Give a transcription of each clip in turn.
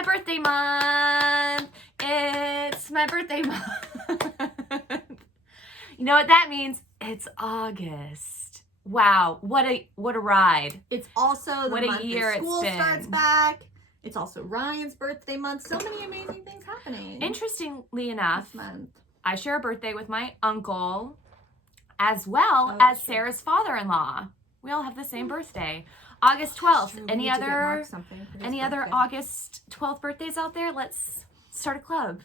my birthday month. It's my birthday month. You know what that means? It's August. Wow, what a ride. It's also the what month a year that school it's been. starts back. It's also Ryan's birthday month. So many amazing things happening. Interestingly enough, this month. I share a birthday with my uncle as well as Sarah's father-in-law. We all have the same birthday. August 12th. Any other August 12th birthdays out there? Let's start a club.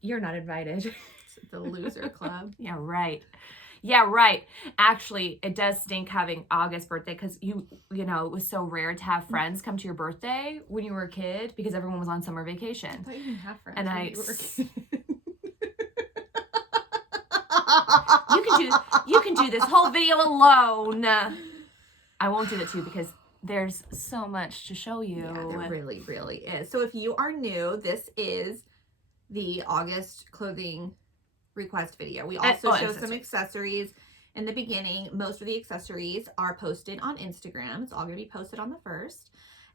You're not invited. The loser club. Yeah, right. Yeah, right. Actually, it does stink having August birthday because you know, it was so rare to have friends come to your birthday when you were a kid because everyone was on summer vacation. I thought you didn't have friends And when you were a kid. You can do this whole video alone. I won't do that too because there's so much to show you. Yeah, there really, really is. So if you are new, this is the August clothing request video. We also show some accessories in the beginning. Most of the accessories are posted on Instagram. It's all going to be posted on the 1st.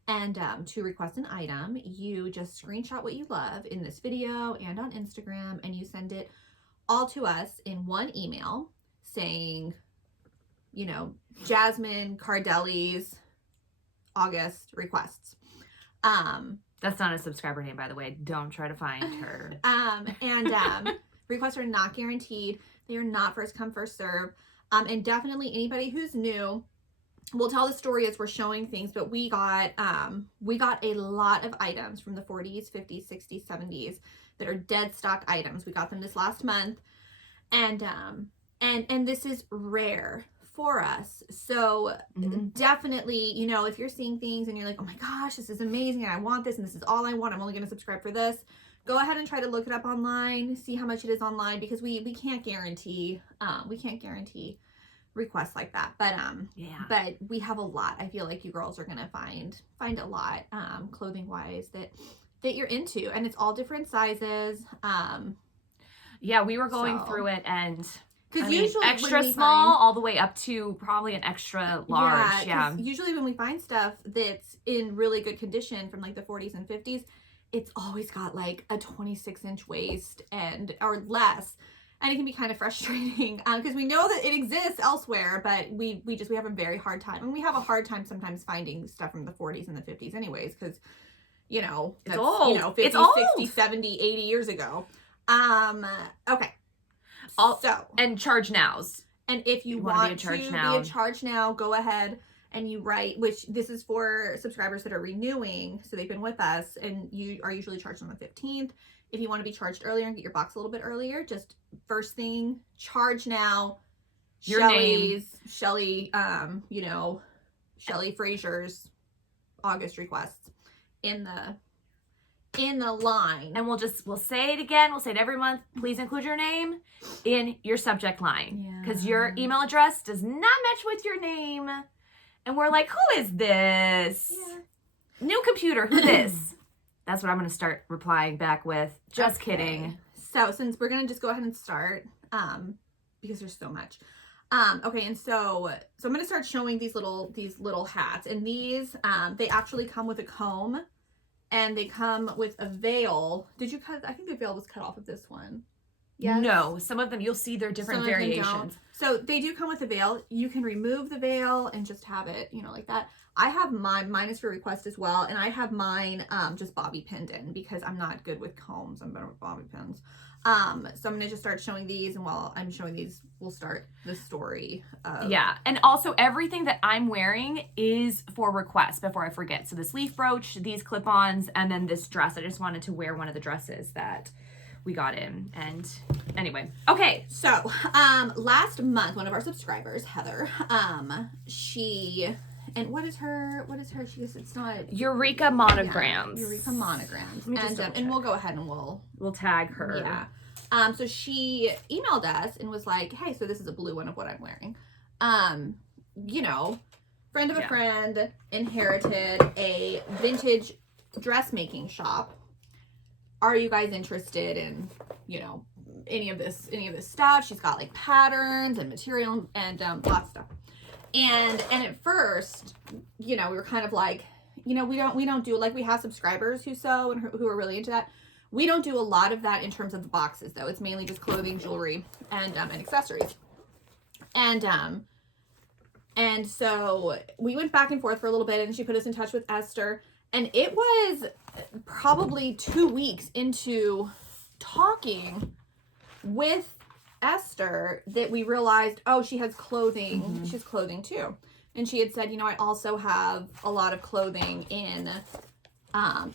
And to request an item, you just screenshot what you love in this video and on Instagram, and you send it all to us in one email saying, you know, Jasmine Cardelli's August requests. That's not a subscriber name, by the way. Don't try to find her. Requests are not guaranteed. They are not first come, first serve. And definitely anybody who's new, we'll tell the story as we're showing things, but we got a lot of items from the 40s, 50s, 60s, 70s that are dead stock items. We got them this last month. And this is rare for us. So definitely, you know, if you're seeing things and you're like, oh my gosh, this is amazing and I want this and this is all I want, I'm only going to subscribe for this. Go ahead and try to look it up online, see how much it is online, because we can't guarantee requests like that. But but we have a lot. I feel like you girls are gonna find a lot clothing wise that you're into, and it's all different sizes. Yeah, we were going through it, and because usually extra small all the way up to probably an extra large. Yeah. Usually when we find stuff that's in really good condition from like the 40s and 50s, it's always got like a 26-inch waist or less. And it can be kind of frustrating because we know that it exists elsewhere, but we have a very hard time. And we have a hard time sometimes finding stuff from the 40s and the 50s anyways, because, you know, it's old. You know, 50, 60, 70, 80 years ago. Okay. And charge nows. And if you want to be a charge now, go ahead and you write, which this is for subscribers that are renewing, so they've been with us, and you are usually charged on the 15th. If you want to be charged earlier and get your box a little bit earlier, just first thing, charge now. Your name. Shelly, you know, Shelly Frazier's August requests in the line. And we'll say it again. We'll say it every month. Please include your name in your subject line. Because your email address does not match with your name. And we're like, who is this? Yeah. New computer, who this? That's what I'm going to start replying back with. Just kidding. So since we're going to just go ahead and start, because there's so much. Okay, and so I'm going to start showing these little hats. And these, they actually come with a comb. And they come with a veil. Did you cut? I think the veil was cut off of this one. Yes. No, some of them you'll see they're different variations. So they do come with a veil. You can remove the veil and just have it, you know, like that. I have mine is for request as well, and I have mine just bobby pinned in because I'm not good with combs. I'm better with bobby pins. So I'm gonna just start showing these, and while I'm showing these, we'll start the story. Yeah, and also everything that I'm wearing is for request before I forget. So this leaf brooch, these clip-ons, and then this dress. I just wanted to wear one of the dresses that we got in. And anyway, okay. So last month, one of our subscribers, Heather, and what is her, she goes, it's not. Eureka Monograms. Yeah, Eureka Monograms. And we'll go ahead and we'll tag her. Yeah. So she emailed us and was like, hey, so this is a blue one of what I'm wearing. You know, friend of a friend inherited a vintage dressmaking shop. Are you guys interested in, you know, any of this stuff? She's got like patterns and material and lots of stuff. And at first, you know, we were kind of like, you know, we don't do, like, we have subscribers who sew and who are really into that. We don't do a lot of that in terms of the boxes, though. It's mainly just clothing, jewelry, and accessories. And so we went back and forth for a little bit, and she put us in touch with Esther. And it was probably 2 weeks into talking with Esther that we realized, oh, she has clothing. She has clothing too. And she had said, you know, I also have a lot of clothing in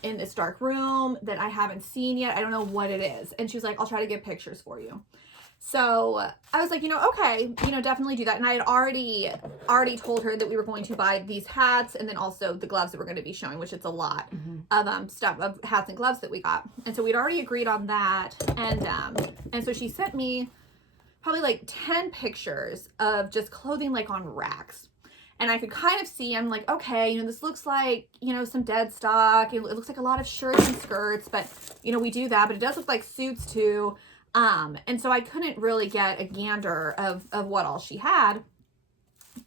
this dark room that I haven't seen yet. I don't know what it is. And she was like, I'll try to get pictures for you. So I was like, you know, okay, you know, definitely do that. And I had already told her that we were going to buy these hats and then also the gloves that we're going to be showing, which it's a lot of stuff, of hats and gloves that we got. And so we'd already agreed on that. And so she sent me probably like 10 pictures of just clothing like on racks. And I could kind of see, I'm like, okay, you know, this looks like, you know, some dead stock. It looks like a lot of shirts and skirts, but, you know, we do that. But it does look like suits too. And so I couldn't really get a gander of what all she had.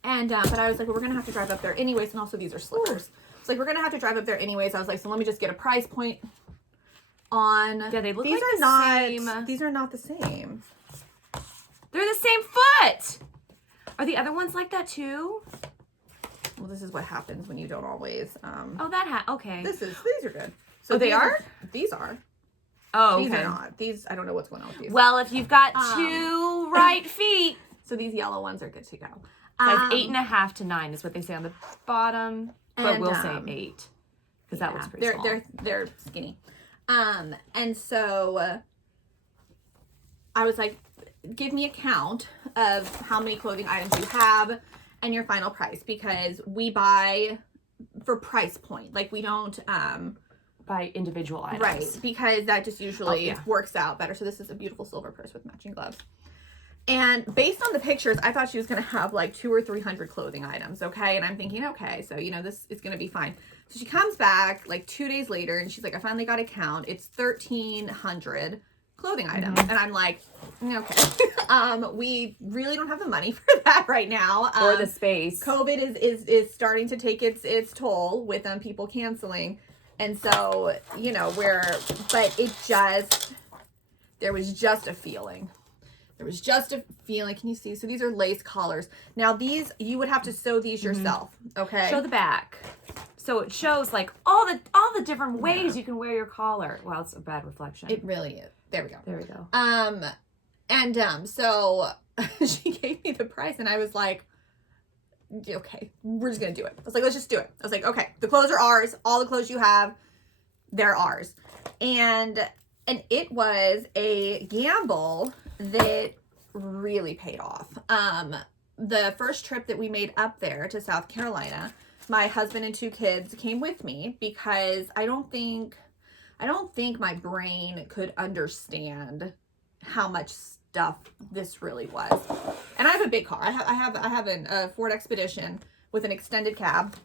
And, but I was like, well, we're going to have to drive up there anyways. And also these are slippers. It's like, we're going to have to drive up there anyways. I was like, so let me just get a price point on. Yeah, they look these like are the not, same. These are not the same. They're the same foot. Are the other ones like that too? Well, this is what happens when you don't always, Oh, that hat. Okay. these are good. So Oh, they are? These are. Oh, These okay. are not. These, I don't know what's going on with these. Well, if you've got two right feet, So these yellow ones are good to go. size 8.5 to 9 is what they say on the bottom, but And, we'll say 8 because that looks pretty small. They're skinny. And so I was like, give me a count of how many clothing items you have and your final price, because we buy for price point. Like, we don't By individual items. right, because that just usually yeah. works out better. So this is a beautiful silver purse with matching gloves. And based on the pictures, I thought she was going to have like 200 or 300 clothing items. Okay. And I'm thinking, okay, so, you know, this is going to be fine. So she comes back like 2 days later and she's like, I finally got a count. It's 1,300 clothing items. And I'm like, okay, we really don't have the money for that right now. Or the space. COVID is starting to take its toll with people canceling. And so, you know, but it just, there was just a feeling. There was just a feeling. Can you see? So these are lace collars. Now these, you would have to sew these yourself. Okay. Show the back. So it shows like all the different ways you can wear your collar. Well, it's a bad reflection. It really is. There we go. There we go. So she gave me the price and I was like, okay, we're just going to do it. I was like, let's just do it. I was like, okay, the clothes are ours. All the clothes you have, they're ours. And it was a gamble that really paid off. The first trip that we made up there to South Carolina, my husband and 2 kids came with me because I don't think my brain could understand how much stuff this really was. And I have a big car. I have a Ford Expedition with an extended cab.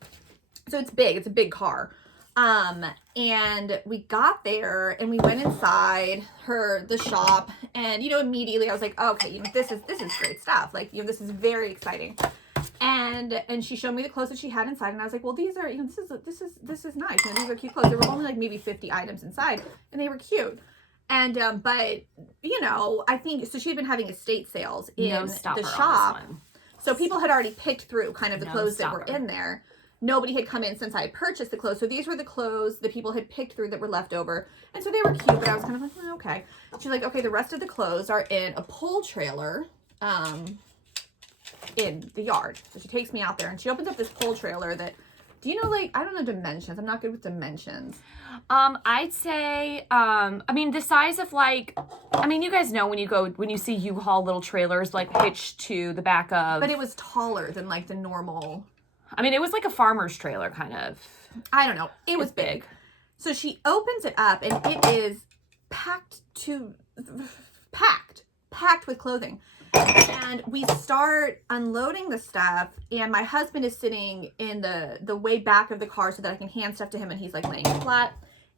So it's big. It's a big car. And we got there and we went inside the shop, and, you know, immediately I was like, oh, okay, you know, this is great stuff. Like, you know, this is very exciting. And she showed me the clothes that she had inside, and I was like, well, these are, you know, this is nice. You know, these are cute clothes. There were only like maybe 50 items inside, and they were cute. And, but, you know, I think, so she had been having estate sales in the shop. So people had already picked through kind of the clothes that were in there. Nobody had come in since I had purchased the clothes. So these were the clothes that people had picked through that were left over. And so they were cute, but I was kind of like, oh, okay. She's like, okay, the rest of the clothes are in a pull trailer in the yard. So she takes me out there and she opens up this pull trailer that, do you know, like, I don't know dimensions. I'm not good with dimensions. I'd say, I mean, the size of like, I mean, you guys know when you see U-Haul little trailers like hitched to the back of. But it was taller than like the normal. I mean, it was like a farmer's trailer kind of. I don't know. It was big. So she opens it up and it is packed with clothing. And we start unloading the stuff, and my husband is sitting in the way back of the car so that I can hand stuff to him, and he's like laying flat.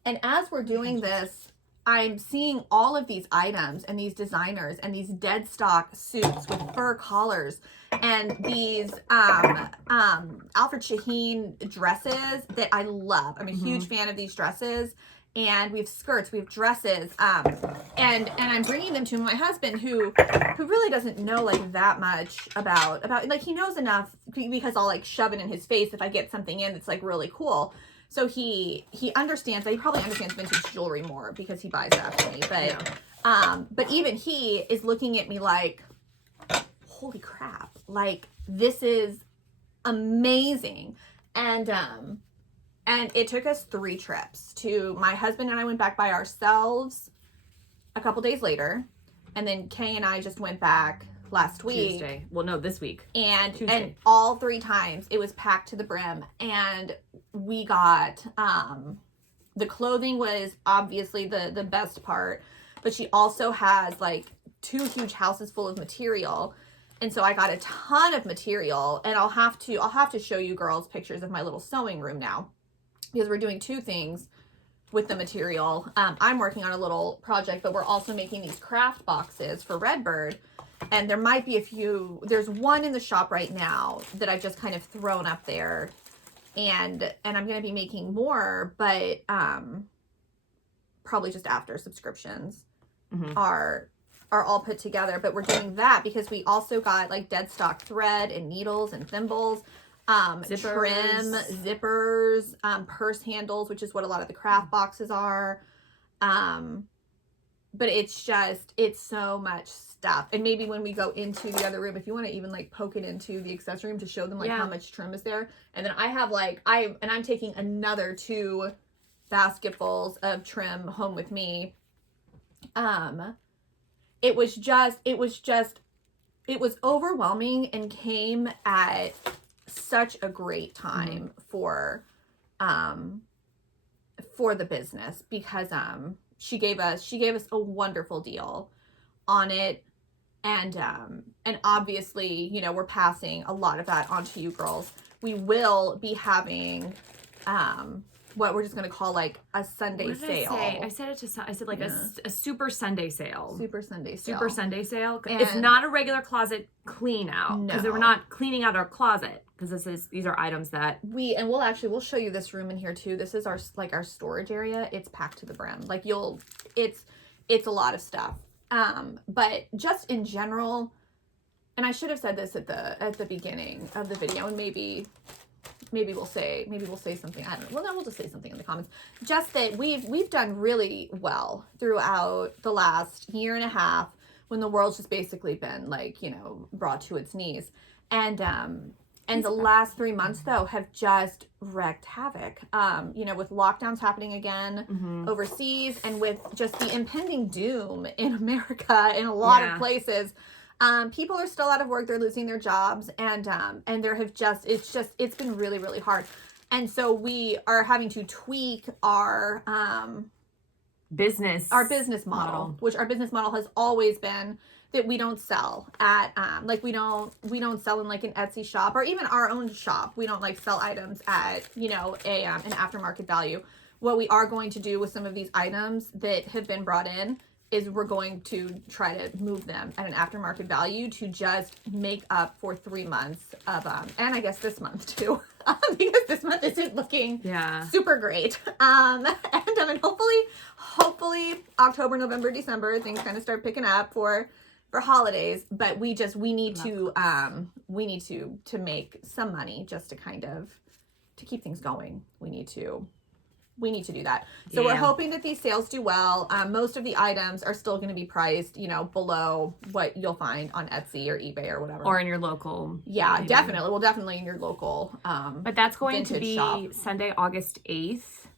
And as we're doing this, I'm seeing all of these items and these designers and these dead stock suits with fur collars and these Alfred Shaheen dresses that I love. I'm a huge fan of these dresses. And we have skirts, we have dresses, and I'm bringing them to my husband who really doesn't know like that much about like, he knows enough because I'll like shove it in his face if I get something in that's like really cool. So he understands that. He probably understands vintage jewelry more because he buys that for me. But even he is looking at me like, holy crap, like this is amazing. And it took us 3 trips to, my husband and I went back by ourselves a couple days later. And then Kay and I just went back last week. Tuesday. Well, no, this week. And all 3 times it was packed to the brim. And we got, the clothing was obviously the best part. But she also has like 2 huge houses full of material. And so I got a ton of material. And I'll have to show you girls pictures of my little sewing room now. Because we're doing 2 things with the material. I'm working on a little project, but we're also making these craft boxes for Redbird. And there might be a few, there's one in the shop right now that I've just kind of thrown up there. And I'm going to be making more, but probably just after subscriptions are all put together. But we're doing that because we also got like dead stock thread and needles and thimbles. Trim, zippers, purse handles, which is what a lot of the craft boxes are. But it's so much stuff. And maybe when we go into the other room, if you want to even like poke it into the accessory room to show them like how much trim is there. And then I have like, I'm taking another 2 basketfuls of trim home with me. It was overwhelming and came at such a great time for the business because she gave us a wonderful deal on it, and obviously, you know, we're passing a lot of that on to you girls. We will be having what we're just going to call like a Sunday sale. I said like a super Sunday sale. Super Sunday sale. And it's not a regular closet clean out because we're not cleaning out our closet because these are items that we'll show you this room in here too. This is our storage area. It's packed to the brim. Like it's a lot of stuff. But just in general, and I should have said this at the beginning of the video, and maybe we'll say something. I don't know. Well, then we'll just say something in the comments. Just that we've done really well throughout the last year and a half when the world's just basically been like, you know, brought to its knees. And the last 3 months though have just wreaked havoc. You know, with lockdowns happening again overseas, and with just the impending doom in America in a lot of places. People are still out of work. They're losing their jobs, and it's been really, really hard. And so we are having to tweak our business model, which our business model has always been that we don't sell at, like we don't sell in like an Etsy shop or even our own shop. We don't like sell items at, you know, an aftermarket value. What we are going to do with some of these items that have been brought in is we're going to try to move them at an aftermarket value to just make up for 3 months of, and I guess this month too, because this month isn't looking super great. And hopefully October, November, December, things kind of start picking up for holidays, but we need to make some money just to kind of, to keep things going. We need to do that. So we're hoping that these sales do well. Most of the items are still going to be priced, you know, below what you'll find on Etsy or eBay or whatever. Or in your local. Yeah, maybe. Definitely. Well, definitely in your local but that's going to be shop. Sunday, August 8th.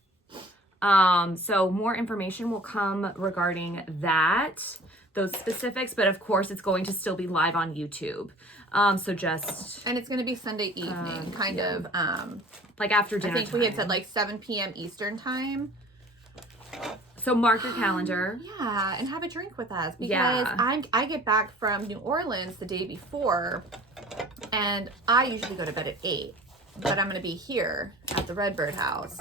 So more information will come regarding those specifics, but of course it's going to still be live on YouTube. And it's going to be Sunday evening, kind of, like after dinner. I think we had said like 7 p.m. Eastern time. So mark your calendar. Yeah, and have a drink with us because I get back from New Orleans the day before, and I usually go to bed at 8, but I'm going to be here at the Redbird house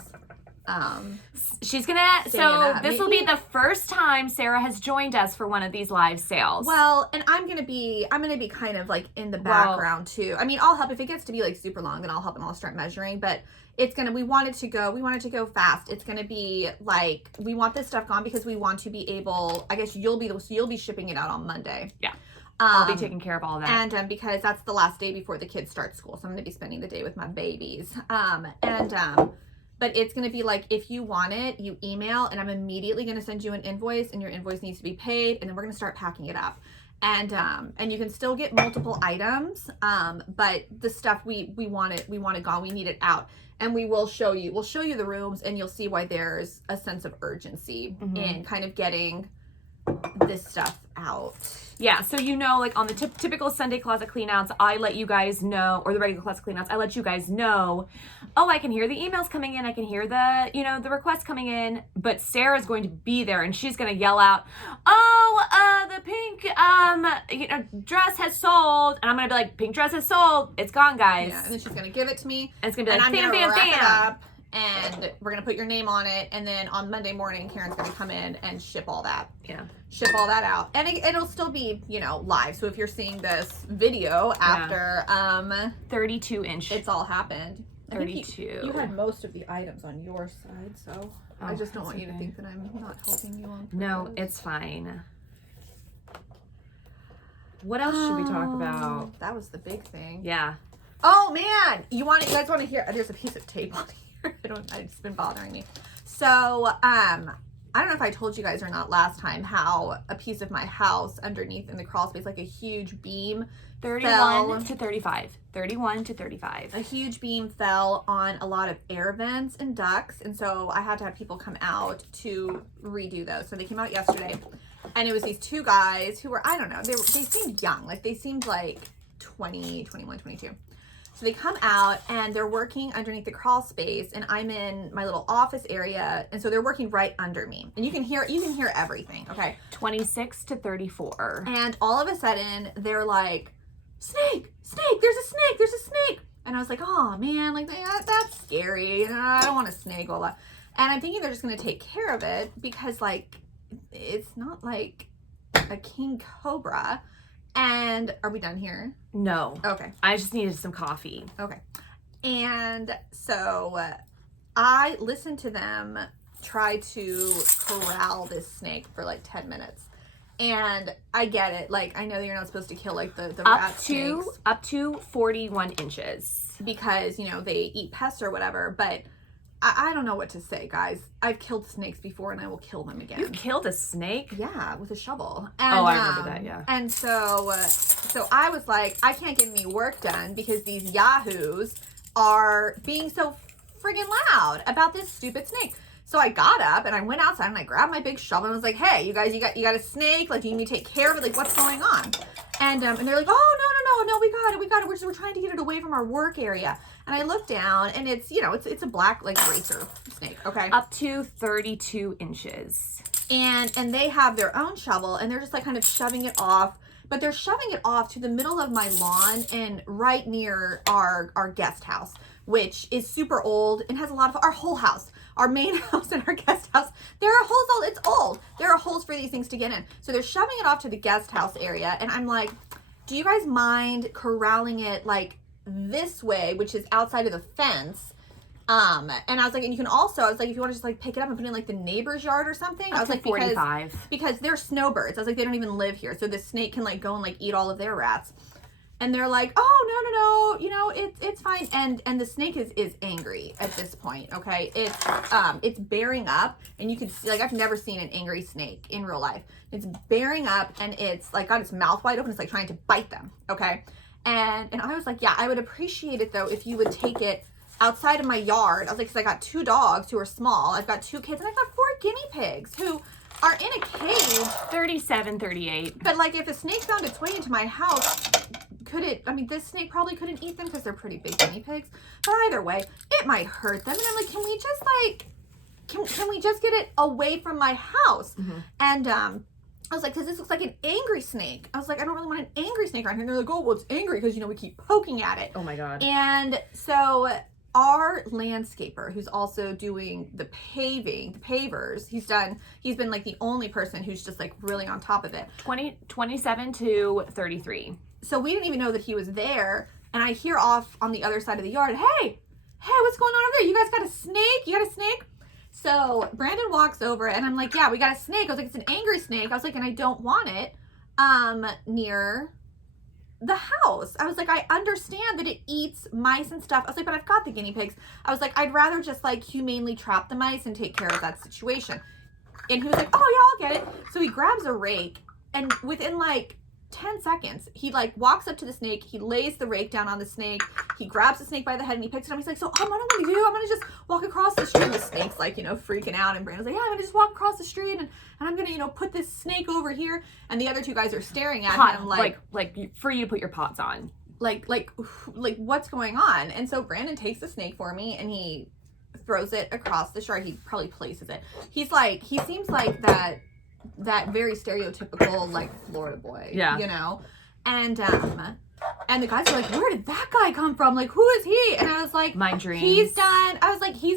She's gonna, so this will be the first time Sarah has joined us for one of these live sales. Well, and I'm gonna be kind of like in the background too. I mean, I'll help if it gets to be like super long, then I'll help and I'll start measuring. But it's gonna, we want it to go fast. It's gonna be like, we want this stuff gone because we want to be able, I guess you'll be shipping it out on Monday. Yeah. I'll be taking care of all that. And because that's the last day before the kids start school. So I'm gonna be spending the day with my babies. But it's going to be like, if you want it, you email, and I'm immediately going to send you an invoice, and your invoice needs to be paid, and then we're going to start packing it up. And you can still get multiple items, but the stuff we want it gone. We need it out. And we'll show you the rooms, and you'll see why there's a sense of urgency in kind of getting this stuff out. Yeah, so like on the typical Sunday closet cleanouts, I let you guys know, or the regular closet cleanouts, I let you guys know, oh, I can hear the emails coming in, I can hear the, the requests coming in, but Sarah's going to be there and she's going to yell out, oh, the pink, dress has sold, and I'm going to be like, pink dress has sold, it's gone, guys. Yeah, and then she's going to give it to me, and it's going to be like, bam, bam, bam, bam. And we're going to put your name on it. And then on Monday morning, Karen's going to come in and ship all that. Yeah. Ship all that out. And it'll still be, live. So if you're seeing this video after 32 inch. It's all happened. 32. You had most of the items on your side. So I just don't want you to think that I'm not helping you on purpose. No, it's fine. What else should we talk about? That was the big thing. Yeah. Oh, man. You guys want to hear? There's a piece of tape on here. It's been bothering me. So, I don't know if I told you guys or not last time how a piece of my house underneath in the crawl space, like a huge beam, 31 to 35. 31 to 35. A huge beam fell on a lot of air vents and ducts, and so I had to have people come out to redo those. So they came out yesterday, and it was these two guys who were, I don't know, they seemed young. Like they seemed like 20, 21, 22. So they come out and they're working underneath the crawl space, and I'm in my little office area, and so they're working right under me. And you can hear everything, okay? 26 to 34. And all of a sudden they're like, snake, there's a snake. And I was like, oh man, like that's scary. I don't want a snake, all that. And I'm thinking they're just gonna take care of it because like it's not like a king cobra. And are we done here? No. Okay. I just needed some coffee. Okay. And so I listened to them try to corral this snake for like 10 minutes. And I get it. Like, I know that you're not supposed to kill like the rat snakes. Up to 41 inches. Because, they eat pests or whatever. But I don't know what to say, guys. I've killed snakes before and I will kill them again. You've killed a snake? Yeah, with a shovel. And, I remember that, yeah. And so I was like, I can't get any work done because these yahoos are being so friggin' loud about this stupid snake. So I got up and I went outside and I grabbed my big shovel and was like, hey, you guys, you got a snake? Like, do you need to take care of it? Like, what's going on? And they're like, oh, no, we got it. We're trying to get it away from our work area. And I look down and it's, it's a black, like, racer snake, okay? Up to 32 inches. And they have their own shovel and they're just, like, kind of shoving it off. But they're shoving it off to the middle of my lawn and right near our guest house, which is super old and has a lot of, our whole house, our main house and our guest house, there are holes, it's old. There are holes for these things to get in. So they're shoving it off to the guest house area. And I'm like, do you guys mind corralling it like this way, which is outside of the fence? And I was like, and you can also, I was like, if you want to just like pick it up and put it in like the neighbor's yard or something. I was like, 45. because they're snowbirds. I was like, they don't even live here. So the snake can like go and like eat all of their rats. And they're like, oh, no, it's fine. And the snake is angry at this point, okay? It's bearing up, and you can see, like, I've never seen an angry snake in real life. It's bearing up, and it's, like, got its mouth wide open. It's, like, trying to bite them, okay? And I was like, yeah, I would appreciate it, though, if you would take it outside of my yard. I was like, because I got 2 dogs who are small. I've got 2 kids, and I've got 4 guinea pigs who are in a cage. 37, 38. But, like, if a snake found its way into my house, this snake probably couldn't eat them because they're pretty big guinea pigs. But either way, it might hurt them. And I'm like, can we just can we just get it away from my house? Mm-hmm. And I was like, because this looks like an angry snake. I was like, I don't really want an angry snake around here. And they're like, oh, well, it's angry because, we keep poking at it. Oh, my God. And so our landscaper, who's also doing the pavers, he's been like the only person who's just like really on top of it. 27 to 33. So we didn't even know that he was there. And I hear off on the other side of the yard, hey, what's going on over there? You guys got a snake? You got a snake? So Brandon walks over and I'm like, yeah, we got a snake. I was like, it's an angry snake. I was like, and I don't want it near the house. I was like, I understand that it eats mice and stuff. I was like, but I've got the guinea pigs. I was like, I'd rather just like humanely trap the mice and take care of that situation. And he was like, oh yeah, I'll get it. So he grabs a rake and within like 10 seconds, he like walks up to the snake, he lays the rake down on the snake, he grabs the snake by the head and he picks it up. He's like, so what I'm gonna do, I'm gonna just walk across the street. And the snake's like, you know, freaking out, and Brandon's like, yeah, I'm gonna just walk across the street and I'm gonna, you know, put this snake over here. And the other two guys are staring at him like for you to put your pots on. Like what's going on? And so Brandon takes the snake for me and he throws it across the street. He probably places it. He seems like that very stereotypical like Florida boy, you know, and the guys are like, where did that guy come from? Like, who is he? And I was like, my dreams. He's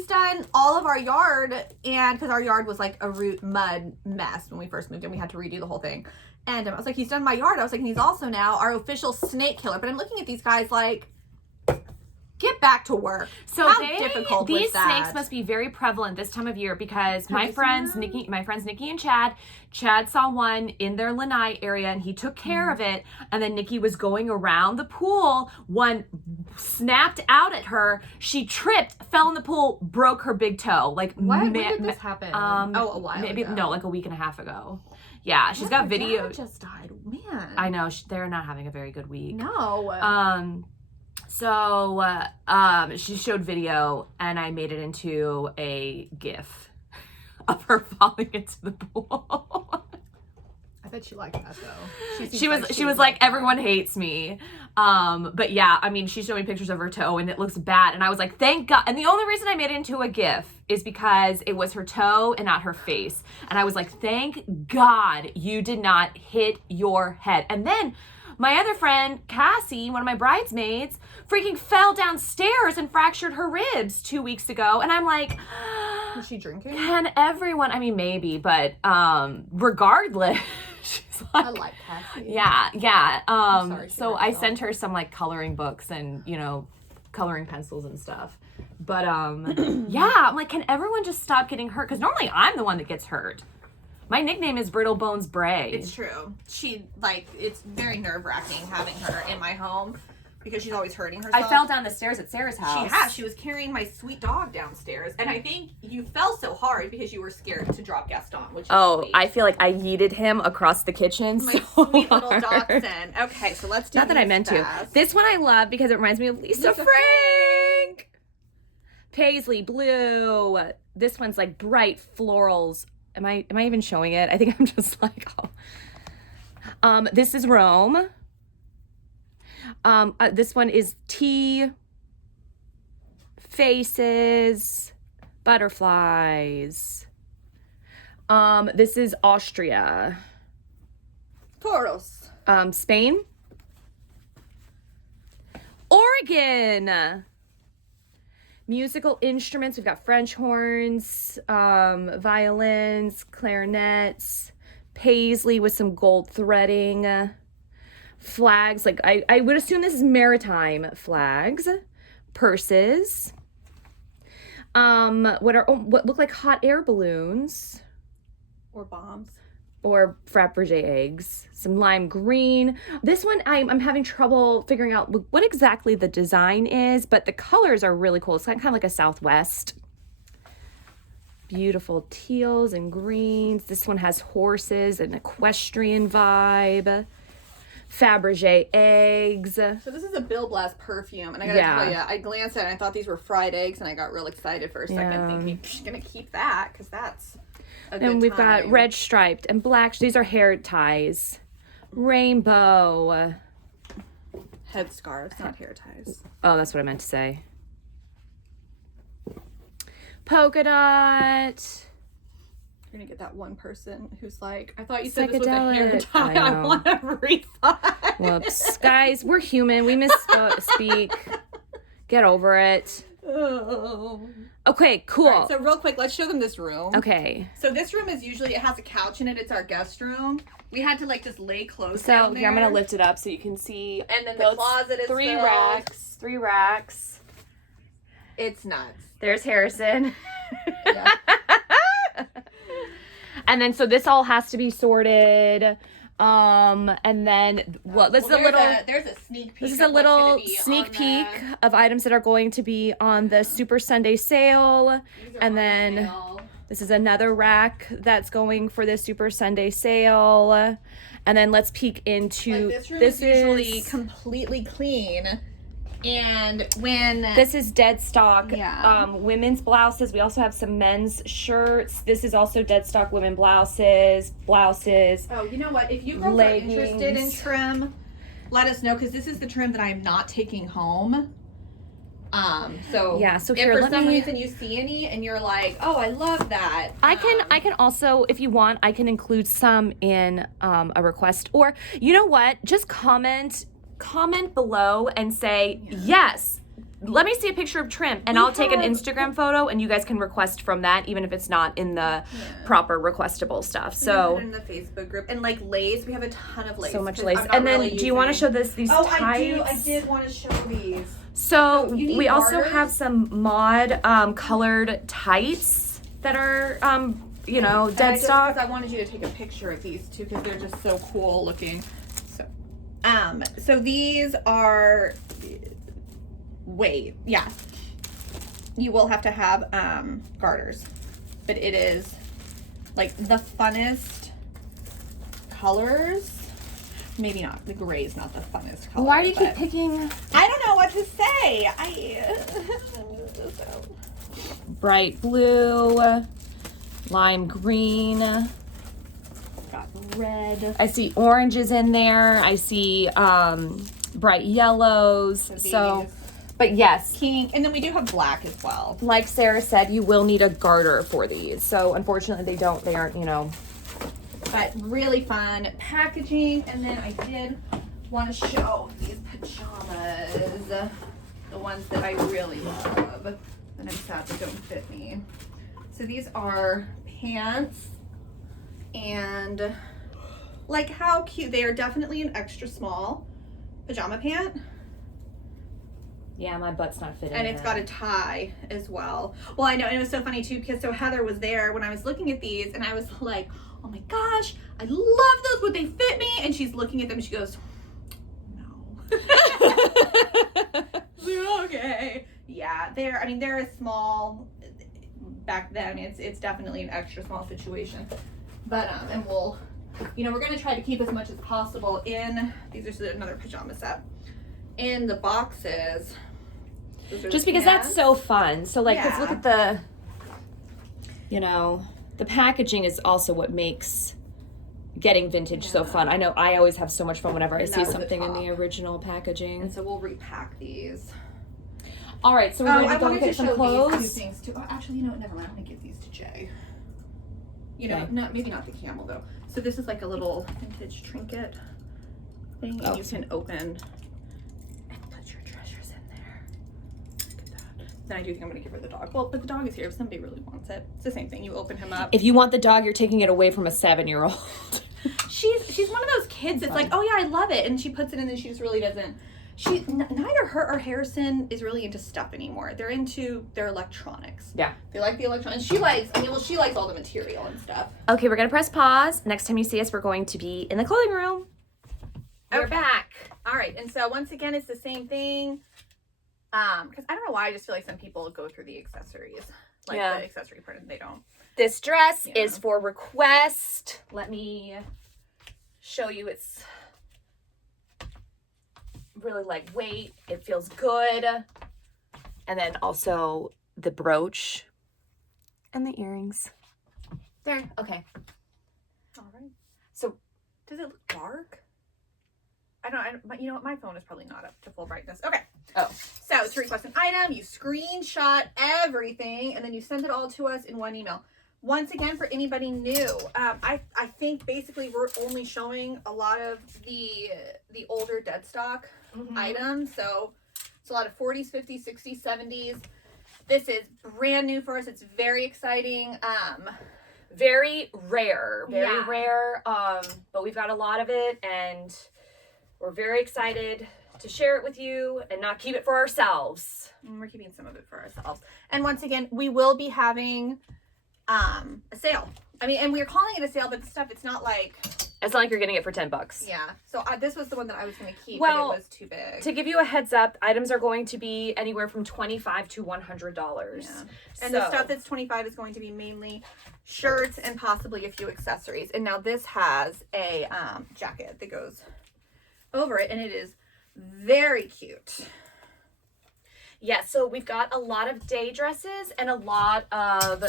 done all of our yard, and because our yard was like a root mud mess when we first moved in, we had to redo the whole thing. And I was like, he's done my yard. I was like, and he's also now our official snake killer. But I'm looking at these guys like, get back to work. So how difficult these was that? snakes must be very prevalent this time of year because my friends Nikki and Chad saw one in their lanai area and he took care of it. And then Nikki was going around the pool. One snapped out at her. She tripped, fell in the pool, broke her big toe. Like what? When did this happen? A while ago. No, like a week and a half ago. Yeah, she's got video. Dad just died, man. I know they're not having a very good week. No. So she showed video and I made it into a GIF of her falling into the pool. I bet she liked that though. She was like everyone hates me. But yeah, I mean, she showed me pictures of her toe and it looks bad. And I was like, thank God. And the only reason I made it into a GIF is because it was her toe and not her face. And I was like, thank God you did not hit your head. And then my other friend, Cassie, one of my bridesmaids, freaking fell downstairs and fractured her ribs 2 weeks ago. And I'm like, was she drinking? Can everyone, I mean, maybe, but regardless, she's like, I like Cassie. Yeah. I'm sorry, so I sent her some like coloring books and, you know, coloring pencils and stuff. But yeah, I'm like, can everyone just stop getting hurt? Because normally I'm the one that gets hurt. My nickname is Brittle Bones Bray. It's true. It's very nerve-wracking having her in my home because she's always hurting herself. I fell down the stairs at Sarah's house. She has. She was carrying my sweet dog downstairs. And I think you fell so hard because you were scared to drop Gaston, which is sweet. I feel like I yeeted him across the kitchen my sweet little dachshund. Okay, so let's do Not that I meant fast. to. This one I love because it reminds me of Lisa Frank. Paisley blue. This one's like bright florals. Am I even showing it? I think I'm just like, oh. This is Rome. This one is tea, faces, butterflies. This is Austria. Toros. Spain. Oregon. Musical instruments, we've got French horns, violins, clarinets, paisley with some gold threading, flags, like I would assume this is maritime flags, purses, what look like hot air balloons. Or bombs. Or Fabergé eggs, some lime green. This one, I'm having trouble figuring out what exactly the design is, but the colors are really cool. It's kind of like a Southwest. Beautiful teals and greens. This one has horses and equestrian vibe. Fabergé eggs. So this is a Bill Blast perfume, and I gotta tell you, I glanced at it and I thought these were fried eggs, and I got real excited for a second, thinking, I'm gonna keep that, because that's and we've got red striped and black. These are hair ties. Rainbow. Headscarves, not hair ties. Oh, that's what I meant to say. Polka dot. You're gonna get that one person who's like, I thought you said this was a hair tie. I want a refund. Whoops. Guys, we're human. We misspeak. Get over it. Okay, cool. Right, so real quick, let's show them this room. Okay. So this room is usually, it has a couch in it. It's our guest room. We had to like just lay clothes So down there. here, I'm going to lift it up so you can see. And then the closet is three filled. Three racks. It's nuts. There's Harrison. Yeah. And then, so this all has to be sorted. And then, this is a little, there's a sneak peek. this is a little sneak peek of items that are going to be on the Super Sunday sale. And then this is another rack that's going for the Super Sunday sale. And then let's peek into, this room is usually completely clean. And when this is dead stock, yeah. Women's blouses. We also have some men's shirts. This is also dead stock women blouses. Oh, you know what? If you girls are interested in trim, let us know, because this is the trim that I am not taking home. So yeah. So if here, for some reason you see any and you're like, oh, I love that. I can also, if you want, I can include some in a request, or you know what? Just comment below and say, yes, let me see a picture of trim, and I'll take an Instagram photo and you guys can request from that, even if it's not in the proper requestable stuff. So in the Facebook group, and like lace, we have a ton of lace. So much lace. And then do you want to show these tights? I did want to show these. So we also have some mod colored tights that are dead stock. I wanted you to take a picture of these too, because they're just so cool looking. So these are, you will have to have garters, but it is like the funnest colors. Maybe not, the gray is not the funnest color. Why do you keep picking? I don't know what to say. Bright blue, lime green. Got red. I see oranges in there. I see bright yellows. So, but yes. Pink. And then we do have black as well. Like Sarah said, you will need a garter for these. So unfortunately they aren't, But really fun packaging. And then I did want to show these pajamas. The ones that I really love. And I'm sad they don't fit me. So these are pants. And like, how cute. They are definitely an extra small pajama pant. Yeah, my butt's not fitting. And it's got a tie as well. Well, I know, and it was so funny too, because so Heather was there when I was looking at these, and I was like, oh my gosh, I love those. Would they fit me? And she's looking at them and she goes, no. Okay. Yeah, they're a small, back then, it's definitely an extra small situation. But, and we'll, we're going to try to keep as much as possible in, these are another pajama set, in the boxes. Just because that's so fun. So like, let's look at the, the packaging is also what makes getting vintage so fun. I know I always have so much fun whenever I see something in the original packaging. And so we'll repack these. All right, so we're going to get some clothes. These two things too. Oh, actually, never mind. I'm going to give these to Jay. Maybe not the camel though. So this is like a little vintage trinket thing, and you can open and put your treasures in there. Look at that. Then I do think I'm going to give her the dog. Well, but the dog is here if somebody really wants it. It's the same thing. You open him up. If you want the dog, you're taking it away from a 7-year-old. She's one of those kids that's like, oh yeah, I love it, and she puts it in and she just really doesn't. Neither her or Harrison is really into stuff anymore. They're into their electronics. Yeah. They like the electronics. She likes all the material and stuff. Okay, we're going to press pause. Next time you see us, we're going to be in the clothing room. We're back. All right. And so once again, it's the same thing. Because I don't know why, I just feel like some people go through the accessories. Like the accessory part, and they don't. This dress is for request. Let me show you. It's really lightweight. It feels good. And then also the brooch and the earrings. There. Okay. All right. So does it look dark? I don't, you know what? My phone is probably not up to full brightness. Okay. Oh. So to request an item, you screenshot everything and then you send it all to us in one email. Once again, for anybody new, I think basically we're only showing a lot of the older dead stock items. So it's a lot of 40s, 50s, 60s, 70s. This is brand new for us. It's very exciting. Very rare, very Yeah. rare. But we've got a lot of it, and we're very excited to share it with you and not keep it for ourselves. And we're keeping some of it for ourselves. And once again, we will be having a sale. I mean, and we're calling it a sale, but the stuff, it's not like you're getting it for $10. Yeah. So this was the one that I was going to keep, Well, but it was too big. To give you a heads up, items are going to be anywhere from $25 to $100. Yeah. And the stuff that's $25 is going to be mainly shirts and possibly a few accessories. And now this has a jacket that goes over it, and it is very cute. Yeah, so we've got a lot of day dresses and a lot of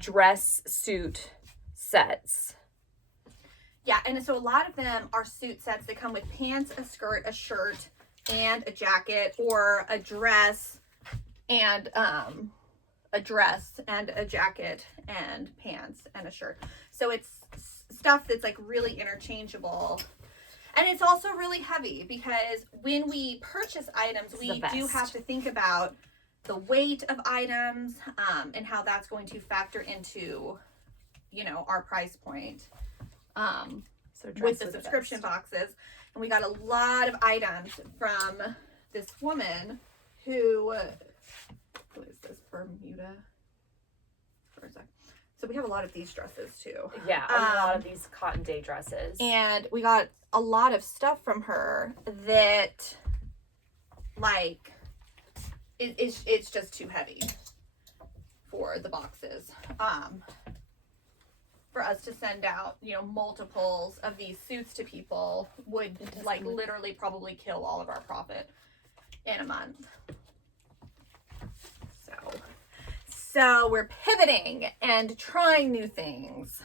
dress suit sets. Yeah, and so a lot of them are suit sets that come with pants, a skirt, a shirt, and a jacket, or a dress and a jacket and pants and a shirt. So it's stuff that's like really interchangeable. And it's also really heavy because when we purchase items, we do have to think about the weight of items and how that's going to factor into, you know, our price point. With the subscription boxes. And we got a lot of items from this woman who is this, Bermuda? For a sec. So we have a lot of these dresses too. Yeah, a lot of these cotton day dresses. And we got a lot of stuff from her that, like, it's just too heavy for the boxes. For us to send out, you know, multiples of these suits to people would, like, literally probably kill all of our profit in a month. So we're pivoting and trying new things.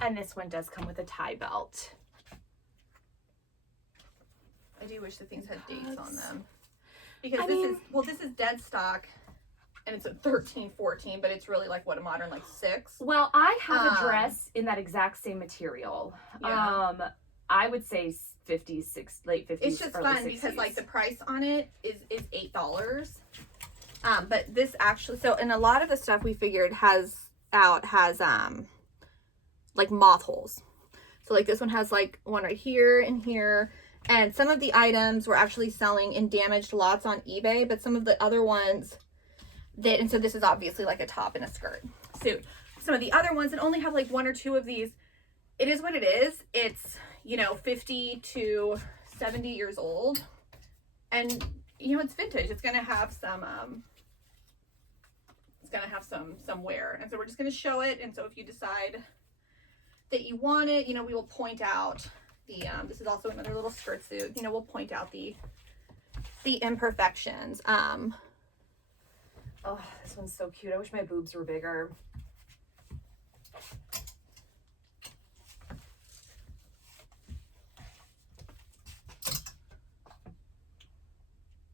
And this one does come with a tie belt. I do wish the things had dates on them. Because this is dead stock, and it's a 13, 14, but it's really like, what, a modern, like, 6? Well, I have a dress in that exact same material. Yeah. I would say 50s, late 50s, it's just early fun 60s. because, like, the price on it is $8. But this actually, so, and a lot of the stuff we figured has like moth holes. So, like, this one has, like, one right here and here. And some of the items were actually selling in damaged lots on eBay, but some of the other ones that, and so this is obviously like a top and a skirt suit. Some of the other ones that only have like 1 or 2 of these, it is what it is. It's, you know, 50 to 70 years old. And, you know, it's vintage. It's going to have some wear. And so we're just going to show it. And so if you decide that you want it, you know, we will point out this is also another little skirt suit. You know, we'll point out the imperfections. Oh, this one's so cute. I wish my boobs were bigger.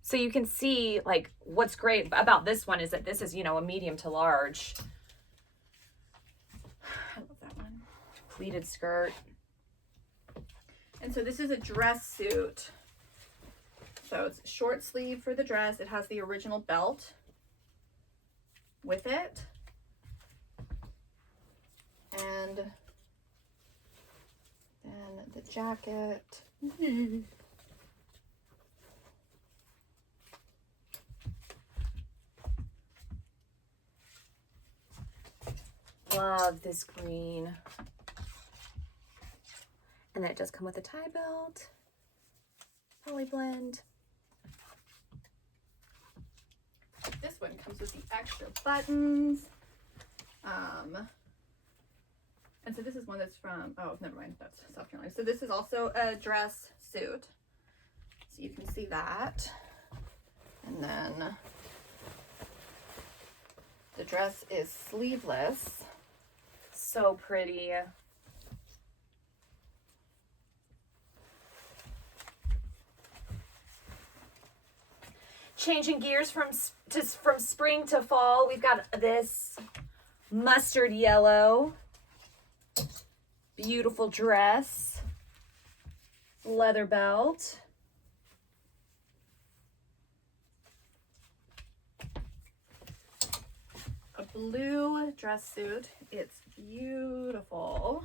So you can see, like, what's great about this one is that this is, you know, a medium to large. I love that one. Pleated skirt. And so this is a dress suit. So it's short sleeve for the dress. It has the original belt with it. And then the jacket. Love this green. And then it does come with a tie belt, poly blend. This one comes with the extra buttons. And so this is one that's from, oh, never mind, that's South Carolina. So this is also a dress suit. So you can see that. And then the dress is sleeveless. So pretty. Changing gears from spring to fall, we've got this mustard yellow, beautiful dress. leather belt. A blue dress suit. It's beautiful.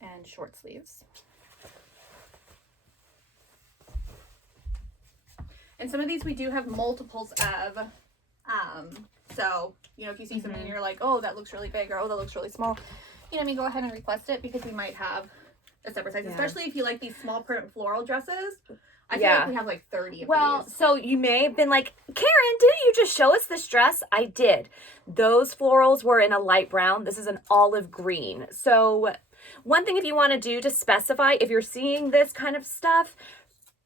And short sleeves. And some of these we do have multiples of. So, you know, if you see something and you're like, oh, that looks really big, or oh, that looks really small, you know, I mean, go ahead and request it, because we might have a separate size, especially if you like these small print floral dresses. I feel like we have like 30 of these. So you may have been like, Karen, didn't you just show us this dress? I did. Those florals were in a light brown. This is an olive green. So one thing if you want to do to specify, if you're seeing this kind of stuff,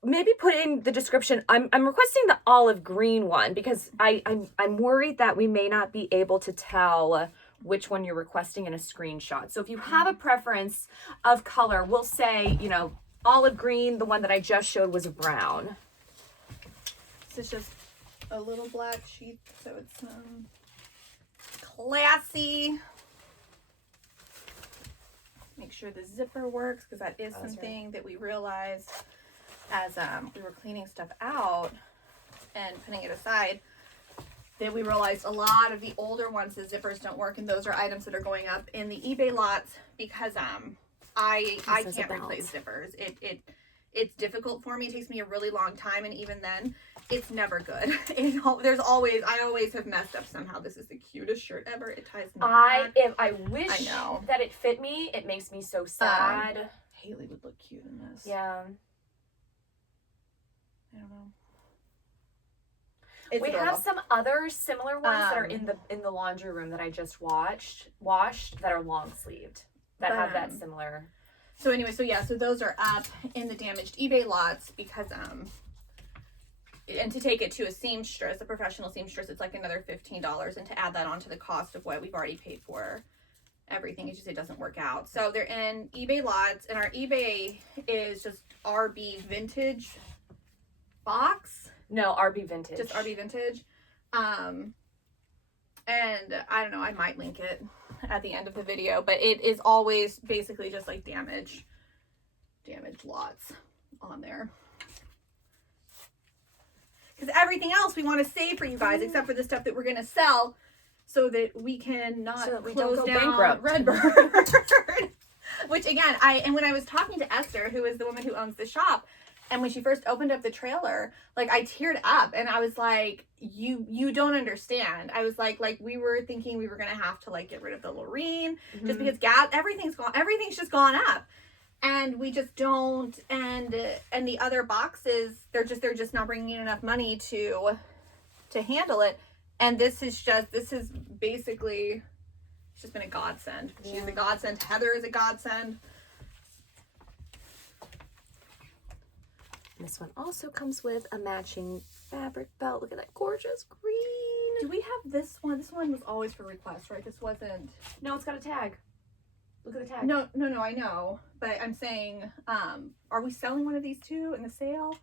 maybe put in the description, I'm requesting the olive green one, because I'm worried that we may not be able to tell which one you're requesting in a screenshot. So if you have a preference of color, we'll say, you know, olive green. The one that I just showed was brown. This is just a little black sheet, so it's classy. Make sure the zipper works, because that is something that we realized as we were cleaning stuff out and putting it aside, that we realized a lot of the older ones, the zippers don't work, and those are items that are going up in the eBay lots, because I can't replace zippers. It's difficult for me. It takes me a really long time, and even then, it's never good. I always have messed up somehow. This is the cutest shirt ever. It ties in the back. I wish that it fit me. It makes me so sad. Haley would look cute in this. Yeah. I don't know. We have some other similar ones that are in the laundry room that I just washed that are long sleeved, that have that similar. So anyway, so those are up in the damaged eBay lots, because and to take it to a seamstress, a professional seamstress, it's like another $15, and to add that onto the cost of what we've already paid for everything, it doesn't work out. So they're in eBay lots, and our eBay is just RB Vintage box. No, RB Vintage. Just RB Vintage. And I don't know, I might link it at the end of the video, but it is always basically just like damaged lots on there. Because everything else we want to save for you guys, except for the stuff that we're going to sell, so that we can not close down Redbird. Which again, when I was talking to Esther, who is the woman who owns the shop, and when she first opened up the trailer, like, I teared up, and I was like, you don't understand. I was like we were thinking we were going to have to, like, get rid of the Lorene, just because everything's just gone up. And we just don't, and the other boxes, they're just not bringing in enough money to handle it. And this is basically, it's just been a godsend. Yeah. She's a godsend. Heather is a godsend. This one also comes with a matching fabric belt. Look at that gorgeous green. Do we have this one? This one was always for request, right? This wasn't. No, it's got a tag. Look at the tag. No, I know. But I'm saying, are we selling one of these too in the sale?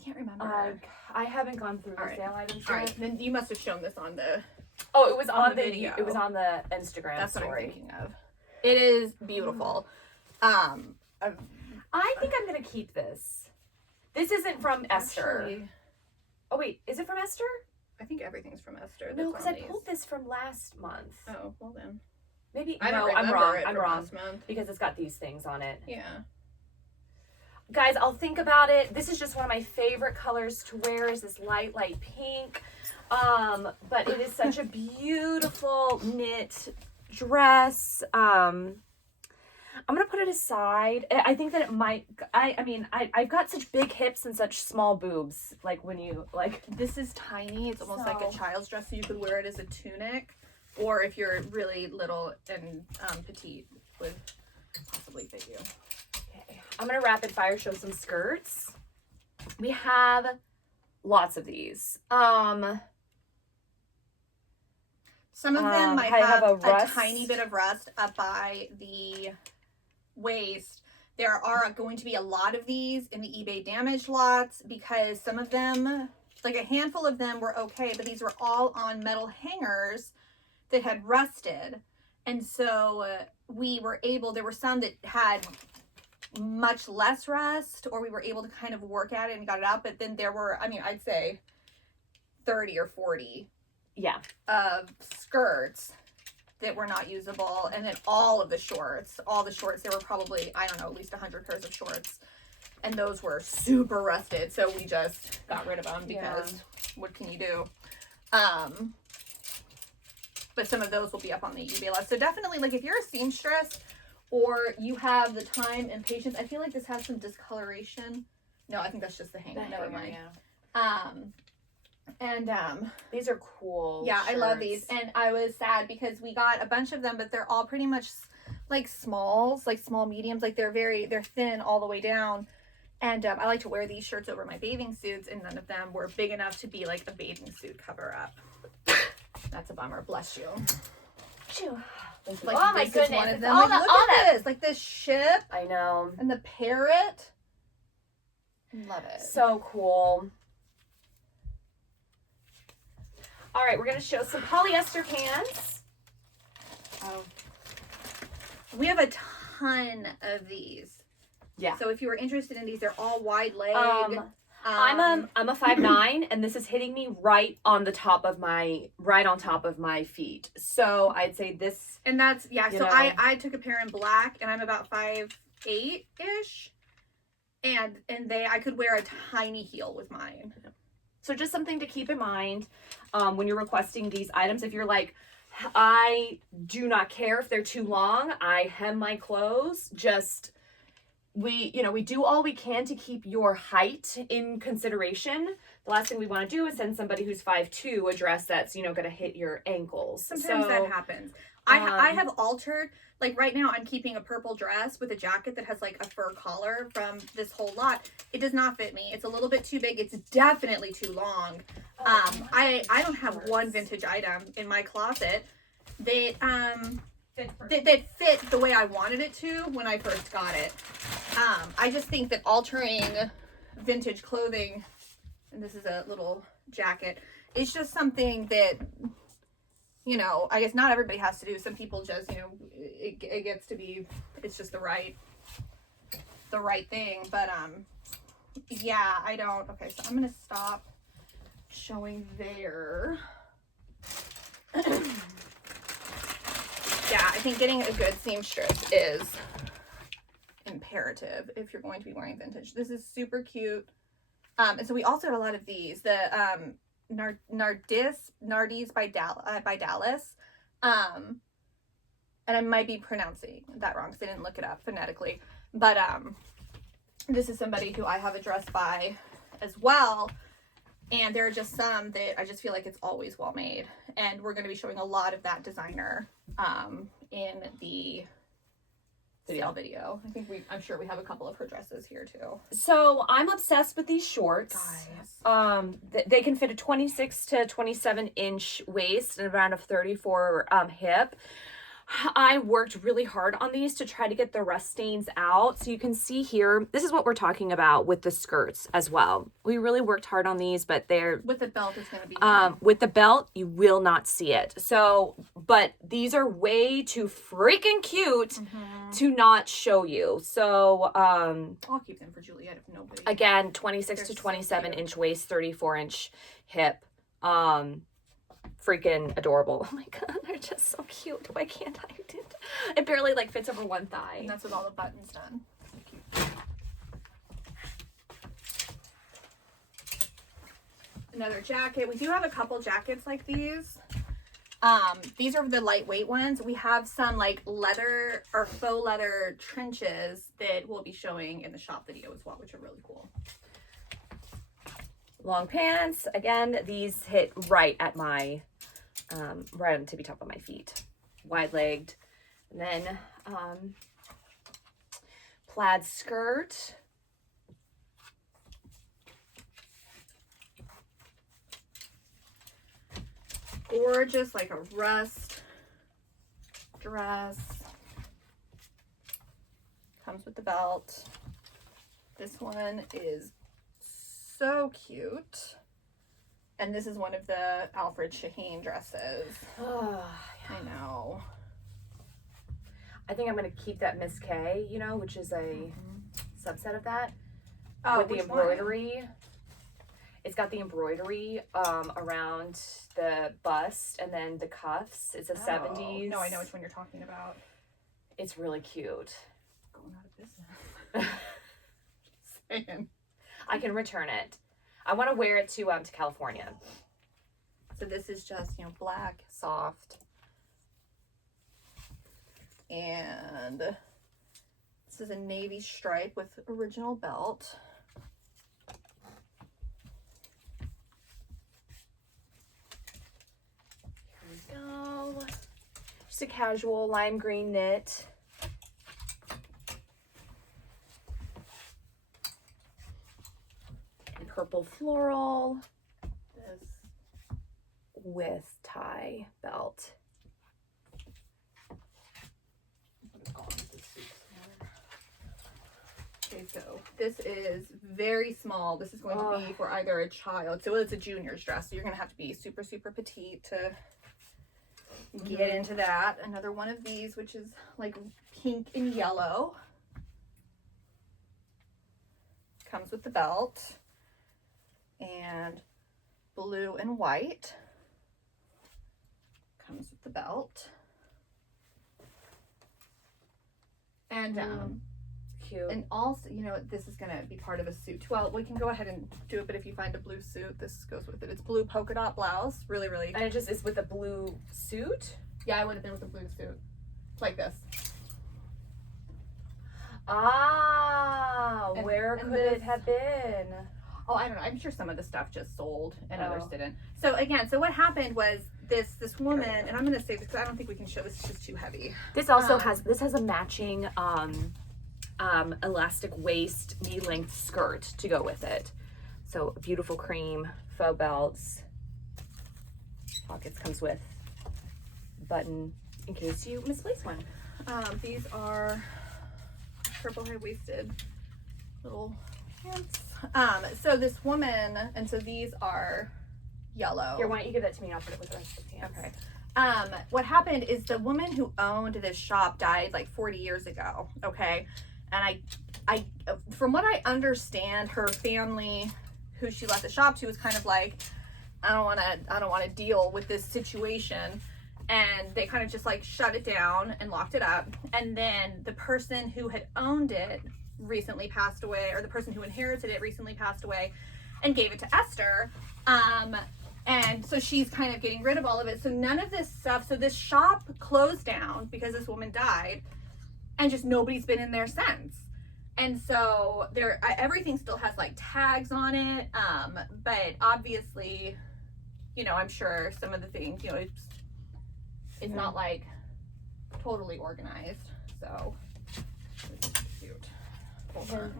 I can't remember. I haven't gone through the sale items yet. All right, then you must have shown this on the. Oh, it was on the video. It was on the Instagram That's story. What I'm thinking of. It is beautiful. I think I'm gonna keep this. This isn't from Esther. Actually, oh wait, is it from Esther? I think everything's from Esther. No, because I pulled this from last month. Oh, well then. Maybe. I'm wrong. I'm wrong. Because it's got these things on it. Yeah. Guys, I'll think about it. This is just one of my favorite colors to wear, is this light pink. But it is such a beautiful knit dress. I'm going to put it aside. I think that it might, I've got such big hips and such small boobs. Like when you, like. This is tiny. It's almost like a child's dress, so you could wear it as a tunic. Or if you're really little and petite, would possibly fit you. Okay. I'm going to rapid fire show some skirts. We have lots of these. Some of them might have a tiny bit of rust up by the waist. There are going to be a lot of these in the eBay damaged lots, because some of them, like a handful of them, were okay, but these were all on metal hangers that had rusted. And so there were some that had much less rest, or we were able to kind of work at it and got it out. But then there were, I mean, I'd say 30 or 40 of skirts that were not usable. And then all the shorts, there were probably, I don't know, at least 100 pairs of shorts. And those were super rusted. So we just got rid of them because what can you do? But some of those will be up on the eBay list. So definitely, like, if you're a seamstress or you have the time and patience, I feel like this has some discoloration. No, I think that's just the hanger. Never mind. Yeah. These are cool. Yeah, shirts. I love these. And I was sad because we got a bunch of them, but they're all pretty much like smalls, like small mediums. Like they're thin all the way down. And I like to wear these shirts over my bathing suits, and none of them were big enough to be like a bathing suit cover up. That's a bummer. Bless you. Like, oh my goodness! One of them. Like, look at this. Like this ship. I know. And the parrot. Love it. So cool. All right, we're gonna show some polyester pants. Oh. We have a ton of these. Yeah. So if you were interested in these, they're all wide leg. I'm a 5'9", and this is hitting me right on top of my feet. So I'd say this. And that's So I took a pair in black, and I'm about 5'8" and I could wear a tiny heel with mine. So just something to keep in mind when you're requesting these items. If you're like, I do not care if they're too long, I hem my clothes. We do all we can to keep your height in consideration. The last thing we want to do is send somebody who's 5'2" a dress that's, going to hit your ankles. Sometimes that happens. I have altered, like right now I'm keeping a purple dress with a jacket that has like a fur collar from this whole lot. It does not fit me. It's a little bit too big. It's definitely too long. I don't have one vintage item in my closet that fit the way I wanted it to when I first got it. I just think that altering vintage clothing, and this is a little jacket, it's just something that, I guess not everybody has to do. Some people just, it gets to be, it's just the right thing. But, yeah, I don't, okay, so I'm going to stop showing there. Yeah, I think getting a good seamstress is imperative if you're going to be wearing vintage. This is super cute. And so we also have a lot of these. The Nardees by Dallas. And I might be pronouncing that wrong because I didn't look it up phonetically. But this is somebody who I have a dress by as well. And there are just some that I just feel like it's always well made. And we're going to be showing a lot of that designer in the sale video. I'm sure we have a couple of her dresses here too. So I'm obsessed with these shorts. Guys. They can fit a 26 to 27 inch waist and around a 34 hip. I worked really hard on these to try to get the rust stains out. So you can see here, this is what we're talking about with the skirts as well. We really worked hard on these, but they're... With the belt, it's going to be... with the belt, you will not see it. So, but these are way too freaking cute to not show you. So, I'll keep them for Juliet if nobody... Again, 26 to 27 inch waist, 34 inch hip. Freaking adorable. Oh my god, they're just so cute. Why can't I do it? It barely like fits over one thigh. And that's with all the buttons done. Another jacket. We do have a couple jackets like these. These are the lightweight ones. We have some like leather or faux leather trenches that we'll be showing in the shop video as well, which are really cool. Long pants. Again, these hit right at my right on the tippy top of my feet. Wide legged. And then plaid skirt. Gorgeous, like a rust dress. Comes with the belt. This one is so cute. And this is one of the Alfred Shaheen dresses. Oh, I know. I think I'm going to keep that Miss K, you know, which is a subset of that. Oh, with the which embroidery. one? It's got the embroidery around the bust and then the cuffs. It's a 70s. No, I know which one you're talking about. It's really cute. Going out of business. Just saying. I can return it. I want to wear it to California. So this is just, you know, black, soft. And this is a navy stripe with original belt. Here we go. Just a casual lime green knit. And purple floral. This With tie belt. Okay, so this is very small. This is going to be for either a child. So it's a junior's dress. So you're going to have to be super, super petite to get into that. Another one of these, which is like pink and yellow. Comes with the belt. And blue and white. Comes with the belt. And Cute. and also, you know, this is gonna be part of a suit. Well, we can go ahead and do it, but if you find a blue suit, this goes with it. It's blue polka dot blouse. Really, really. And it just is with a blue suit. Yeah, I would have been with a blue suit. Like this. Ah, And- where and could it have been? Oh, I don't know. I'm sure some of the stuff just sold and others Oh. didn't. So again, so what happened was this woman, and I'm gonna say this because I don't think we can show this, it's just too heavy. This also has a matching elastic waist knee length skirt to go with it. So beautiful cream faux belts. Pockets comes with button in case you misplace one. These are purple high-waisted little pants. So this woman, and so these are yellow. Here, why don't you give that to me and I'll put it with the rest of the pants. Okay. What happened is the woman who owned this shop died like 40 years ago. Okay. And I, from what I understand, her family, who she left the shop to, was kind of like, I don't want to deal with this situation. And they kind of just like shut it down and locked it up. And then the person who had owned it recently passed away, or the person who inherited it recently passed away and gave it to Esther. And so she's kind of getting rid of all of it. So none of this stuff, so this shop closed down because this woman died, and just nobody's been in there since. And so there, everything still has like tags on it. But obviously, you know, I'm sure some of the things, you know, it's not like totally organized. So this is cute. Hold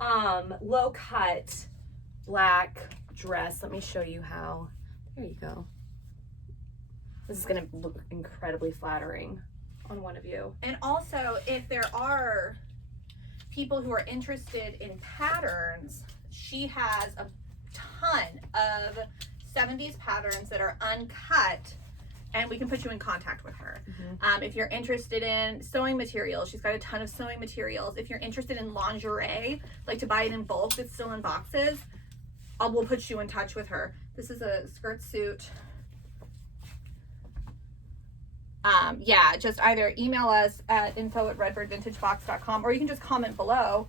on. Low cut black dress. Let me show you how. There you go. This is gonna look incredibly flattering on one of you. And also, if there are people who are interested in patterns, she has a ton of 70s patterns that are uncut, and we can put you in contact with her. If you're interested in sewing materials, she's got a ton of sewing materials. If you're interested in lingerie, like to buy it in bulk that's still in boxes, we'll put you in touch with her. This is a skirt suit. Yeah, just either email us at info@redbirdvintagebox.com, or you can just comment below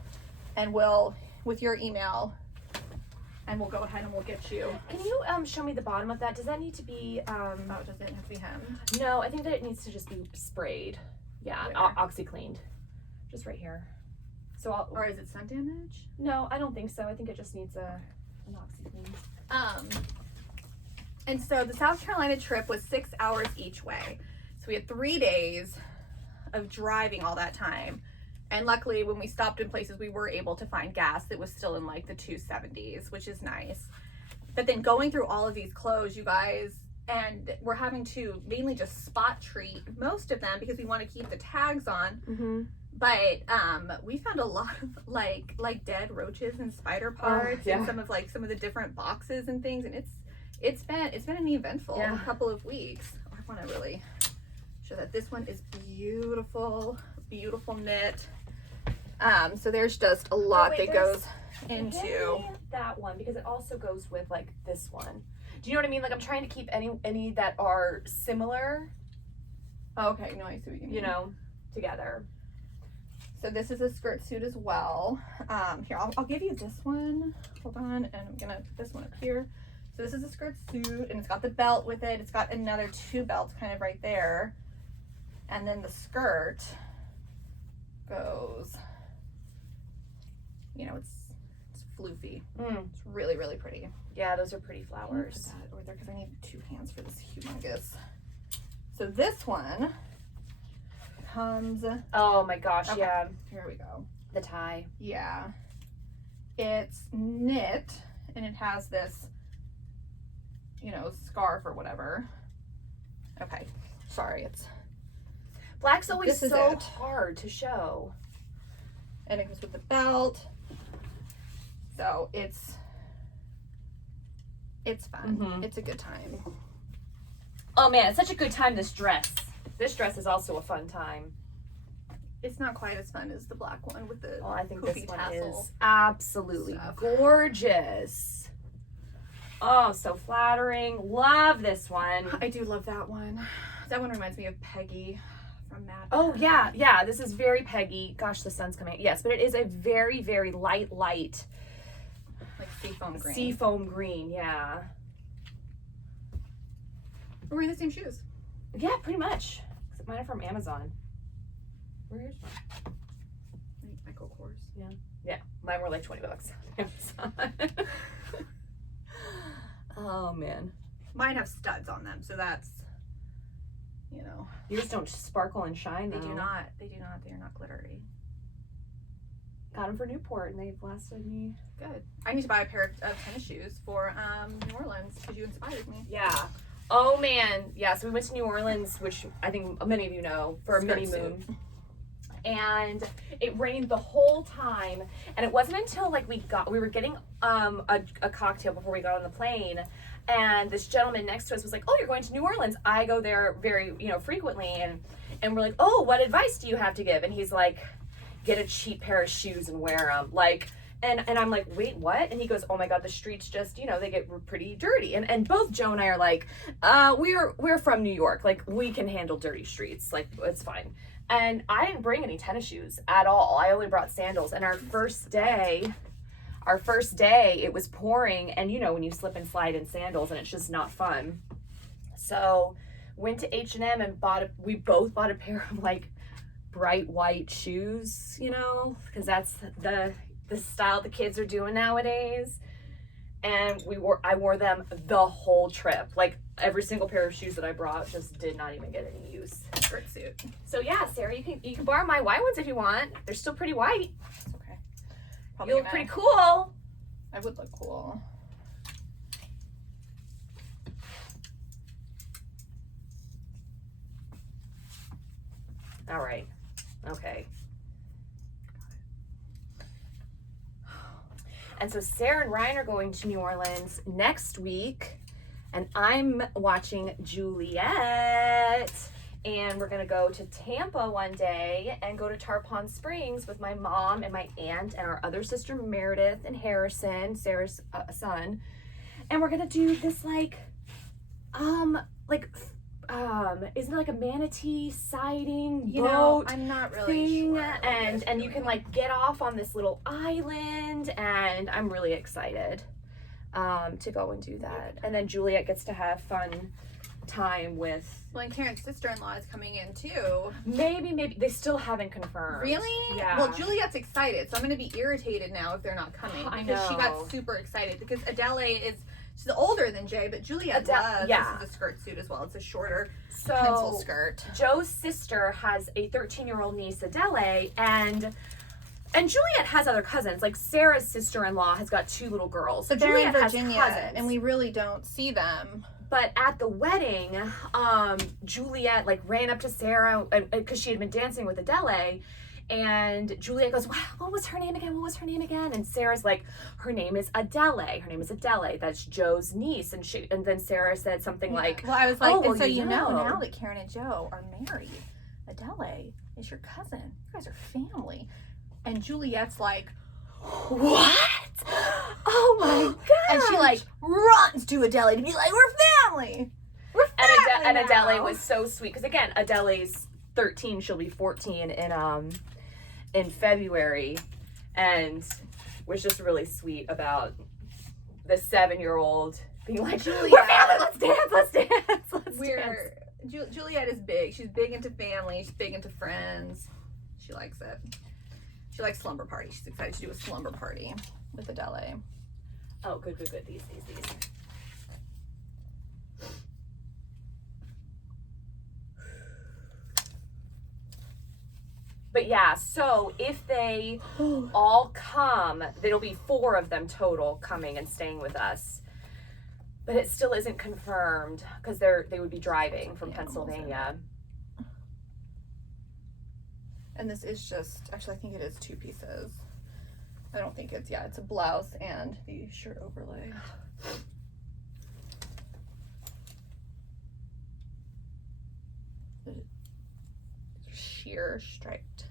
and we'll, with your email, and we'll go ahead and we'll get you. Can you show me the bottom of that? Does that need to be Oh, does it have to be hemmed? no, I think that it needs to just be sprayed. Yeah, Where? oxy-cleaned. Just right here. So I'll, Or is it sun damage? no, I don't think so. I think it just needs an oxy-clean. And so the South Carolina trip was 6 hours each way. So we had 3 days of driving all that time. And luckily, when we stopped in places, we were able to find gas that was still in like the 270s, which is nice. But then going through all of these clothes, you guys, and we're having to mainly just spot treat most of them because we want to keep the tags on. But we found a lot of like dead roaches and spider parts and some of the different boxes and things, and it's been an eventful couple of weeks. I want to really show that this one is beautiful, beautiful knit. So there's just a lot that goes into that one, because it also goes with like this one. Do you know what I mean? Like I'm trying to keep any that are similar. Oh, okay, no, I see what you mean. You know, together. So this is a skirt suit as well. Here, I'll give you this one. Hold on, and I'm gonna put this one up here. So this is a skirt suit, and it's got the belt with it. It's got another 2 belts kind of right there. And then the skirt goes, you know, it's floofy. It's really, really pretty. Yeah, those are pretty flowers. Put that over there because I need 2 hands for this humongous. So this one comes. Oh my gosh, okay. yeah. Here we go. The tie. Yeah. It's knit, and it has this, you know, scarf or whatever. Okay. Sorry, it's. Black's always so it. hard to show. And it comes with the belt. So it's fun. It's a good time. Oh man, it's such a good time, this dress. This dress is also a fun time. It's not quite as fun as the black one with the I think this one tassel is absolutely stuff. Gorgeous. Oh, so flattering. Love this one. I do love that one. That one reminds me of Peggy from Mad Men. Oh yeah, yeah. This is very Peggy. Gosh, the sun's coming. Yes, but it is a very, very light, like seafoam green. Seafoam green, yeah. We're wearing the same shoes. Yeah, pretty much. Except mine are from Amazon. Where are yours from? Michael Kors. Yeah. Yeah. Mine were like $20 on Amazon. Oh man. Mine have studs on them, so that's, you know. Yours don't sparkle and shine, though. They do not. They do not. They are not glittery. Got them for Newport, and they've lasted me. Good. I need to buy a pair of tennis shoes for New Orleans because you inspired me. Yeah. Oh man. Yeah. So we went to New Orleans, which I think many of you know, for a mini moon. And it rained the whole time, and it wasn't until like we were getting a cocktail before we got on the plane, and this gentleman next to us was like, "Oh, you're going to New Orleans? I go there very, frequently." And we're like, "Oh, what advice do you have to give?" And he's like, "Get a cheap pair of shoes and wear them." Like, and I'm like, "Wait, what?" And he goes, "Oh my God, the streets just, they get pretty dirty." And both Joe and I are like, we're from New York, like we can handle dirty streets, like it's fine." And I didn't bring any tennis shoes at all. I only brought sandals. And our first day, it was pouring. And when you slip and slide in sandals, and it's just not fun. So went to H&M and we both bought a pair of like bright white shoes, because that's the style the kids are doing nowadays. And I wore them the whole trip. Like every single pair of shoes that I brought just did not even get any use. Skirt suit. So yeah, Sarah, you can borrow my white ones if you want. They're still pretty white. That's okay. You look pretty cool. I would look cool. All right. Okay. And so Sarah and Ryan are going to New Orleans next week, and I'm watching Juliet, and we're gonna go to Tampa one day and go to Tarpon Springs with my mom and my aunt and our other sister Meredith and Harrison, Sarah's son, and we're gonna do this isn't it like a manatee sighting boat I'm not really thing? sure And you can like get off on this little island, and I'm really excited to go and do that. And then Juliet gets to have fun time with. Well, and Karen's sister-in-law is coming in too. Maybe they still haven't confirmed. Really? Yeah. Well, Juliet's excited, so I'm going to be irritated now if they're not coming because she got super excited because Adele she's older than Jay, but Juliet loves. Yeah. This is a skirt suit as well. It's a shorter pencil skirt. Joe's sister has a 13-year-old niece, Adele, and Juliet has other cousins. Like Sarah's sister-in-law has got 2 little girls. But Juliet they're in Virginia, has cousins. and we really don't see them. But at the wedding, Juliet ran up to Sarah because she had been dancing with Adele, And Juliet goes, wow, what was her name again? What was her name again? And Sarah's like, her name is Adele. Her name is Adele. That's Joe's niece. And then Sarah said something like, well, I was like, oh, well, and so you know now that Karen and Joe are married, Adele is your cousin. You guys are family. And Juliet's like, what? Oh my god! And she like runs to Adele to be like, we're family. We're family. And Adele was so sweet because again, Adele's 13. She'll be 14 in February, and was just really sweet about the 7-year-old being like, Juliet, we're family. Let's dance. Let's dance. Let's dance. Juliet is big. She's big into family. She's big into friends. She likes it. She likes slumber party. She's excited to do a slumber party with Adele. Oh, good. These. But yeah, so if they all come, there'll be 4 of them total coming and staying with us. But it still isn't confirmed because they would be driving from Pennsylvania. And this is just, actually I think it is 2 pieces. I don't think it's, it's a blouse and the shirt overlay. Sheer striped.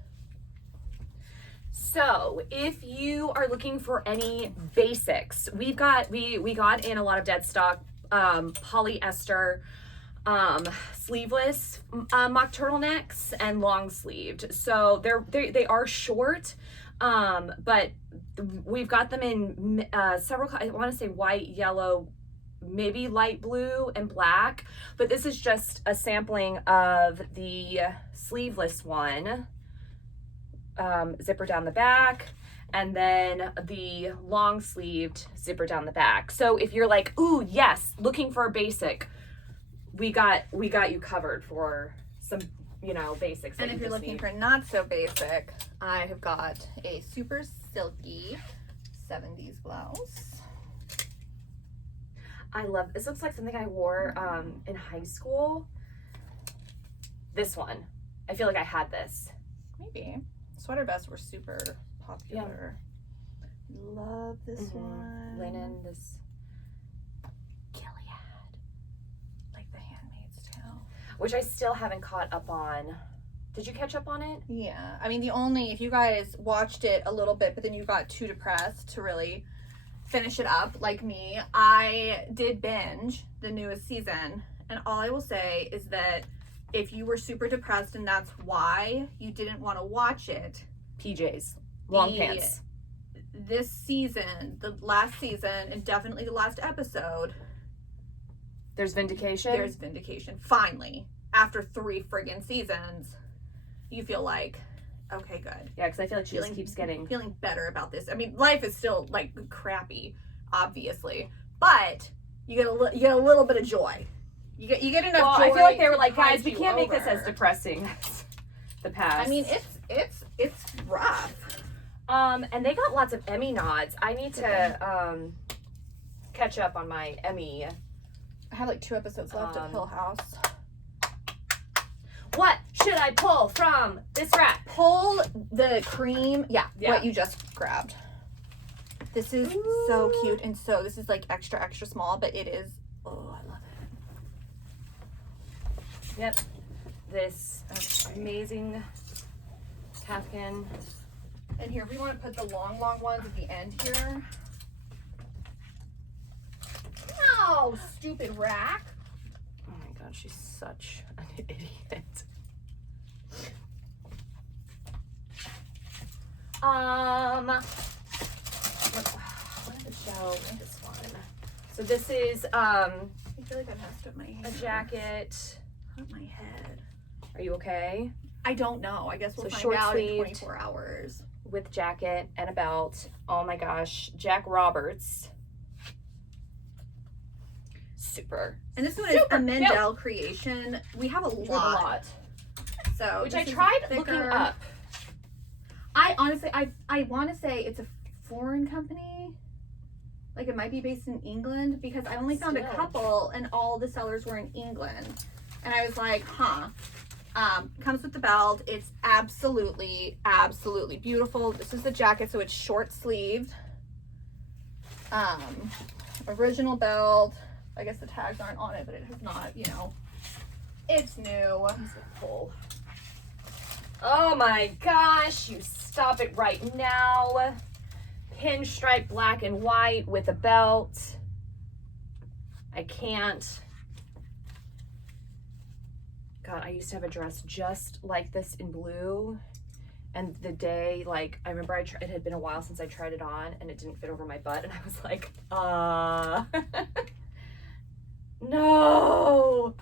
So if you are looking for any basics, we got in a lot of dead stock polyester sleeveless mock turtlenecks and long sleeved. So they are short, but we've got them in several, I want to say white, yellow, maybe light blue and black, but this is just a sampling of the sleeveless one. Zipper down the back, and then the long sleeved zipper down the back. So if you're like, ooh, yes, looking for a basic, we got you covered for some, basics. And if you're looking for not so basic, I have got a super silky 70s blouse. I love this. Looks like something I wore in high school. This one, I feel like I had this. Maybe. Sweater vests were super popular. Yeah. Love this one. Linen, this Gilead. Like The Handmaid's Tale. Which I still haven't caught up on. Did you catch up on it? Yeah. I mean, if you guys watched it a little bit, but then you got too depressed to really finish it up, like me, I did binge the newest season. And all I will say is that if you were super depressed and that's why you didn't want to watch it, PJs, long pants. This season, the last season, and definitely the last episode, there's vindication. There's vindication. Finally, after 3 friggin' seasons, you feel like, okay, good. Yeah, because I feel like she just keeps feeling better about this. I mean, life is still like crappy, obviously, but you get a little bit of joy. You get enough joy. I feel like they were like, guys, we can't make this as depressing as the past. I mean, it's rough. And they got lots of Emmy nods. I need to catch up on my Emmy. I have like 2 episodes left of Hill House. What should I pull from this rack? Pull the cream. Yeah, what you just grabbed. This is so cute, and so this is like extra small, but it is. Oh, I love it. Yep, this amazing Kafkin. And here, we want to put the long ones at the end here. No, stupid rack. Oh my god, she's such an idiot. What did the show? This one. So this is I feel like I messed up my hair. A jacket. Hurt my head. Are you okay? I don't know. I guess we'll find out in 24 hours. With jacket and a belt. Oh my gosh, Jack Roberts. Super. And this one is a Mendel creation. We have a lot. So which I tried looking up. I honestly, I want to say it's a foreign company. Like it might be based in England because I only found a couple and all the sellers were in England. And I was like, huh. Comes with the belt. It's absolutely, absolutely beautiful. This is the jacket, so it's short sleeved. Original belt. I guess the tags aren't on it, but it has not, you know, it's new. Full. Oh my gosh, you stop it right now. Pinstripe black and white with a belt. I can't. God, I used to have a dress just like this in blue. And the day, like, I remember it had been a while since I tried it on and it didn't fit over my butt. And I was like, no.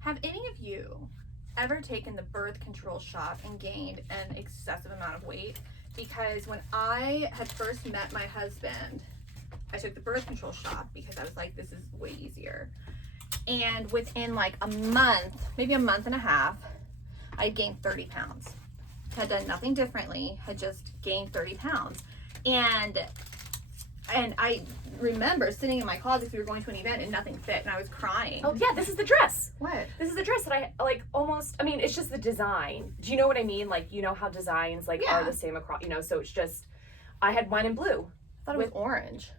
Have any of you ever taken the birth control shot and gained an excessive amount of weight? Because when I had first met my husband, I took the birth control shot because I was like, this is way easier. And within like a month, maybe a month and a half, I gained 30 pounds. Had done nothing differently, had just gained 30 pounds. And I remember sitting in my closet because we were going to an event and nothing fit and I was crying. Oh yeah, this is the dress. What? This is the dress that I like almost, I mean, it's just the design. Do you know what I mean? Like, you know how designs like are the same across, you know, so it's just, I had mine in blue. I thought it was orange.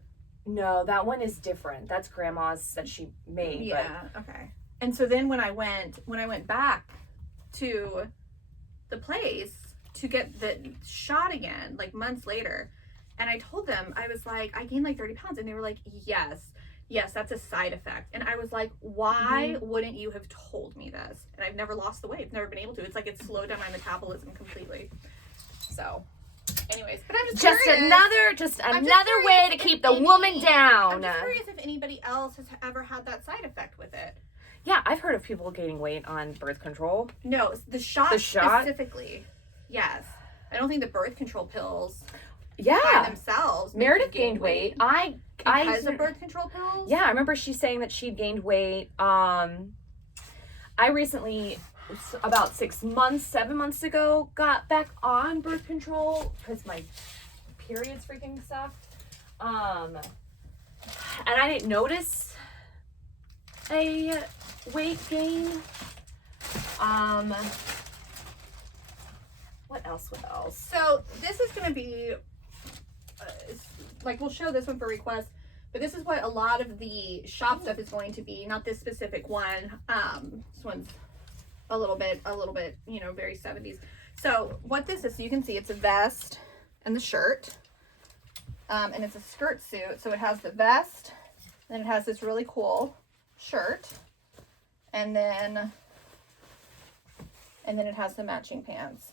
No, that one is different. That's grandma's that she made. Yeah, okay. And so then when I went back to the place to get the shot again, like months later, and I told them, I was like, I gained like 30 pounds. And they were like, yes, that's a side effect. And I was like, why wouldn't you have told me this? And I've never lost the weight. I've never been able to. It's like it slowed down my metabolism completely. So anyways, but I'm just curious. another way to keep the woman down. I'm just curious if anybody else has ever had that side effect with it. Yeah, I've heard of people gaining weight on birth control. No, the shot specifically. Yes. I don't think the birth control pills by themselves. Meredith gained weight. Because of birth control pills? Yeah, I remember she saying that she'd gained weight. I recently, about 7 months ago, got back on birth control because my periods freaking sucked. And I didn't notice a weight gain. What else? So this is going to be, like we'll show this one for request, but this is what a lot of the shop stuff is going to be, not this specific one. This one's a little bit, you know, very 70s. So what this is, so you can see it's a vest and the shirt, and it's a skirt suit. So it has the vest, then it has this really cool shirt, and then it has the matching pants,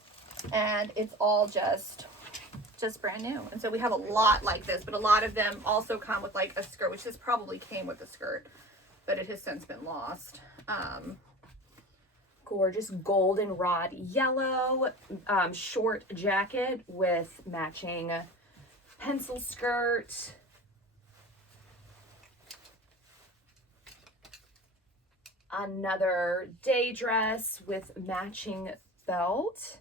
and it's all just brand new. And so we have a lot like this, but a lot of them also come with like a skirt, which this probably came with the skirt, but it has since been lost. Gorgeous goldenrod yellow short jacket with matching pencil skirt. Another day dress with matching belt.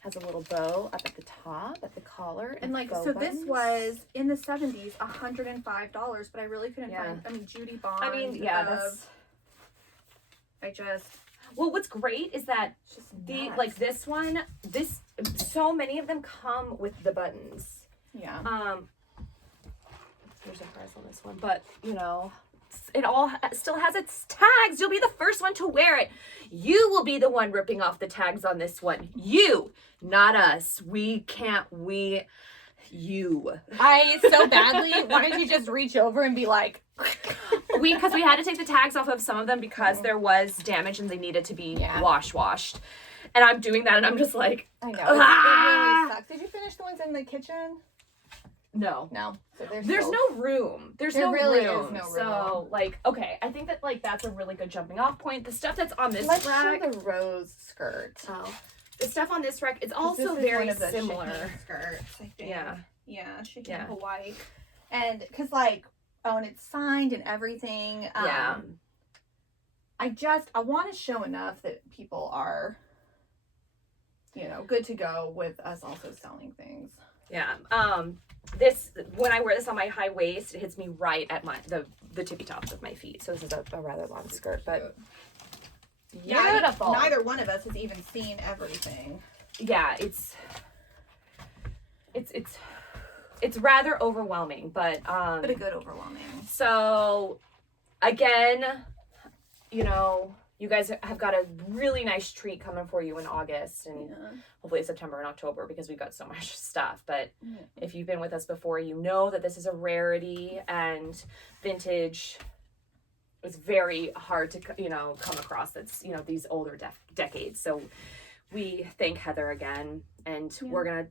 Has a little bow up at the top, at the collar. And like, so buttons. This was in the 70s, $105, but I really couldn't find, I mean, Judy Bond. I mean, yeah, well, what's great is that like this one, so many of them come with the buttons. Yeah. There's a price on this one, but you know, it all still has its tags. You'll be the first one to wear it. You will be the one ripping off the tags on this one. You, not us. You. I so badly wanted to just reach over and be like, because we had to take the tags off of some of them because there was damage and they needed to be washed. And I'm doing that and I'm just like, I know. It really sucks. Did you finish the ones in the kitchen? No. So there's no room. There really is no room. So like, okay, I think that like that's a really good jumping off point. The stuff that's on this rack. Let's show the rose skirt. Oh. The stuff on this rack is also very similar. Skirts, I think. Yeah, Chicken Hawaii. And because like, and it's signed and everything. I want to show enough that people are, you know, good to go with us also selling things. Yeah. this, when I wear this on my high waist, it hits me right at the tippy tops of my feet. So this is a rather long skirt, but beautiful. Neither one of us has even seen everything. Yeah, it's rather overwhelming, but a good overwhelming. So again, you know, you guys have got a really nice treat coming for you in August and hopefully September and October, because we've got so much stuff. But if you've been with us before, you know that this is a rarity, and vintage is very hard to, you know, come across. That's, you know, these older decades. So we thank Heather again, and we're gonna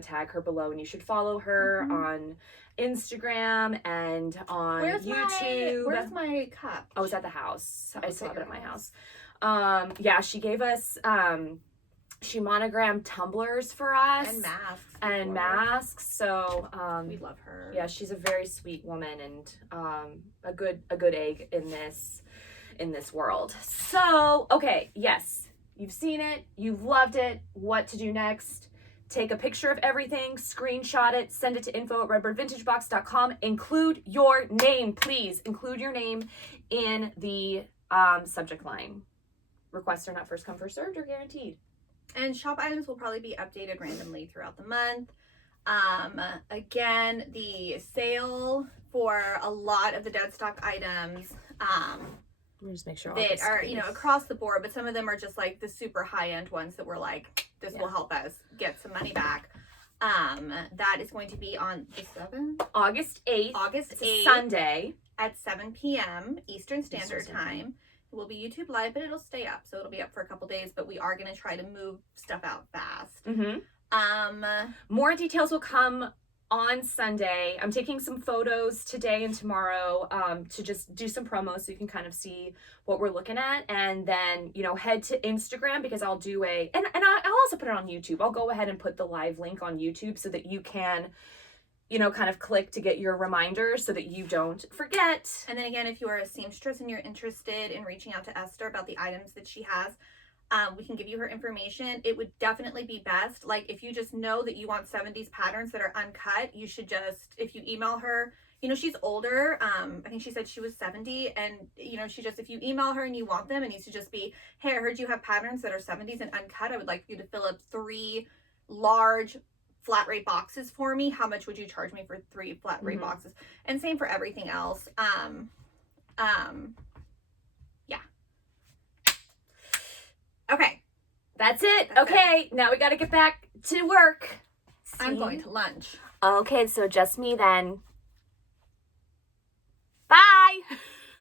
tag her below, and you should follow her on Instagram and on YouTube. Where's my cup? I was at the house. I still have it at my house. Yeah, she gave us she monogrammed tumblers for us and masks. So we love her. Yeah, she's a very sweet woman, and a good egg in this world. So okay, yes. You've seen it, you've loved it. What to do next? Take a picture of everything, screenshot it, send it to info@redbirdvintagebox.com. Include your name, please. Include your name in the subject line. Requests are not first come, first served, or guaranteed. And shop items will probably be updated randomly throughout the month. Again, the sale for a lot of the dead stock items, We'll just make sure that are, you know, across the board, but some of them are just like the super high-end ones that we're like, this will help us get some money back. That is going to be on the 7th? August 8th. August 8th. Sunday. At 7 p.m. Eastern Standard Time. It will be YouTube Live, but it'll stay up. So it'll be up for a couple days, but we are going to try to move stuff out fast. More details will come on Sunday. I'm taking some photos today and tomorrow to just do some promos so you can kind of see what we're looking at, and then, you know, head to Instagram, because I'll do and I'll also put it on YouTube. I'll go ahead and put the live link on YouTube so that you can, you know, kind of click to get your reminders so that you don't forget. And then again, if you are a seamstress and you're interested in reaching out to Esther about the items that she has, we can give you her information. It would definitely be best, like, if you just know that you want 70s patterns that are uncut, you should just, if you email her, you know, she's older. I think she said she was 70, and, you know, if you email her and you want them, it needs to just be, hey, I heard you have patterns that are 70s and uncut. I would like you to fill up 3 large flat rate boxes for me. How much would you charge me for 3 flat rate boxes? And same for everything else. Okay. That's it. Okay. Now we got to get back to work. I'm going to lunch. Okay. So just me then.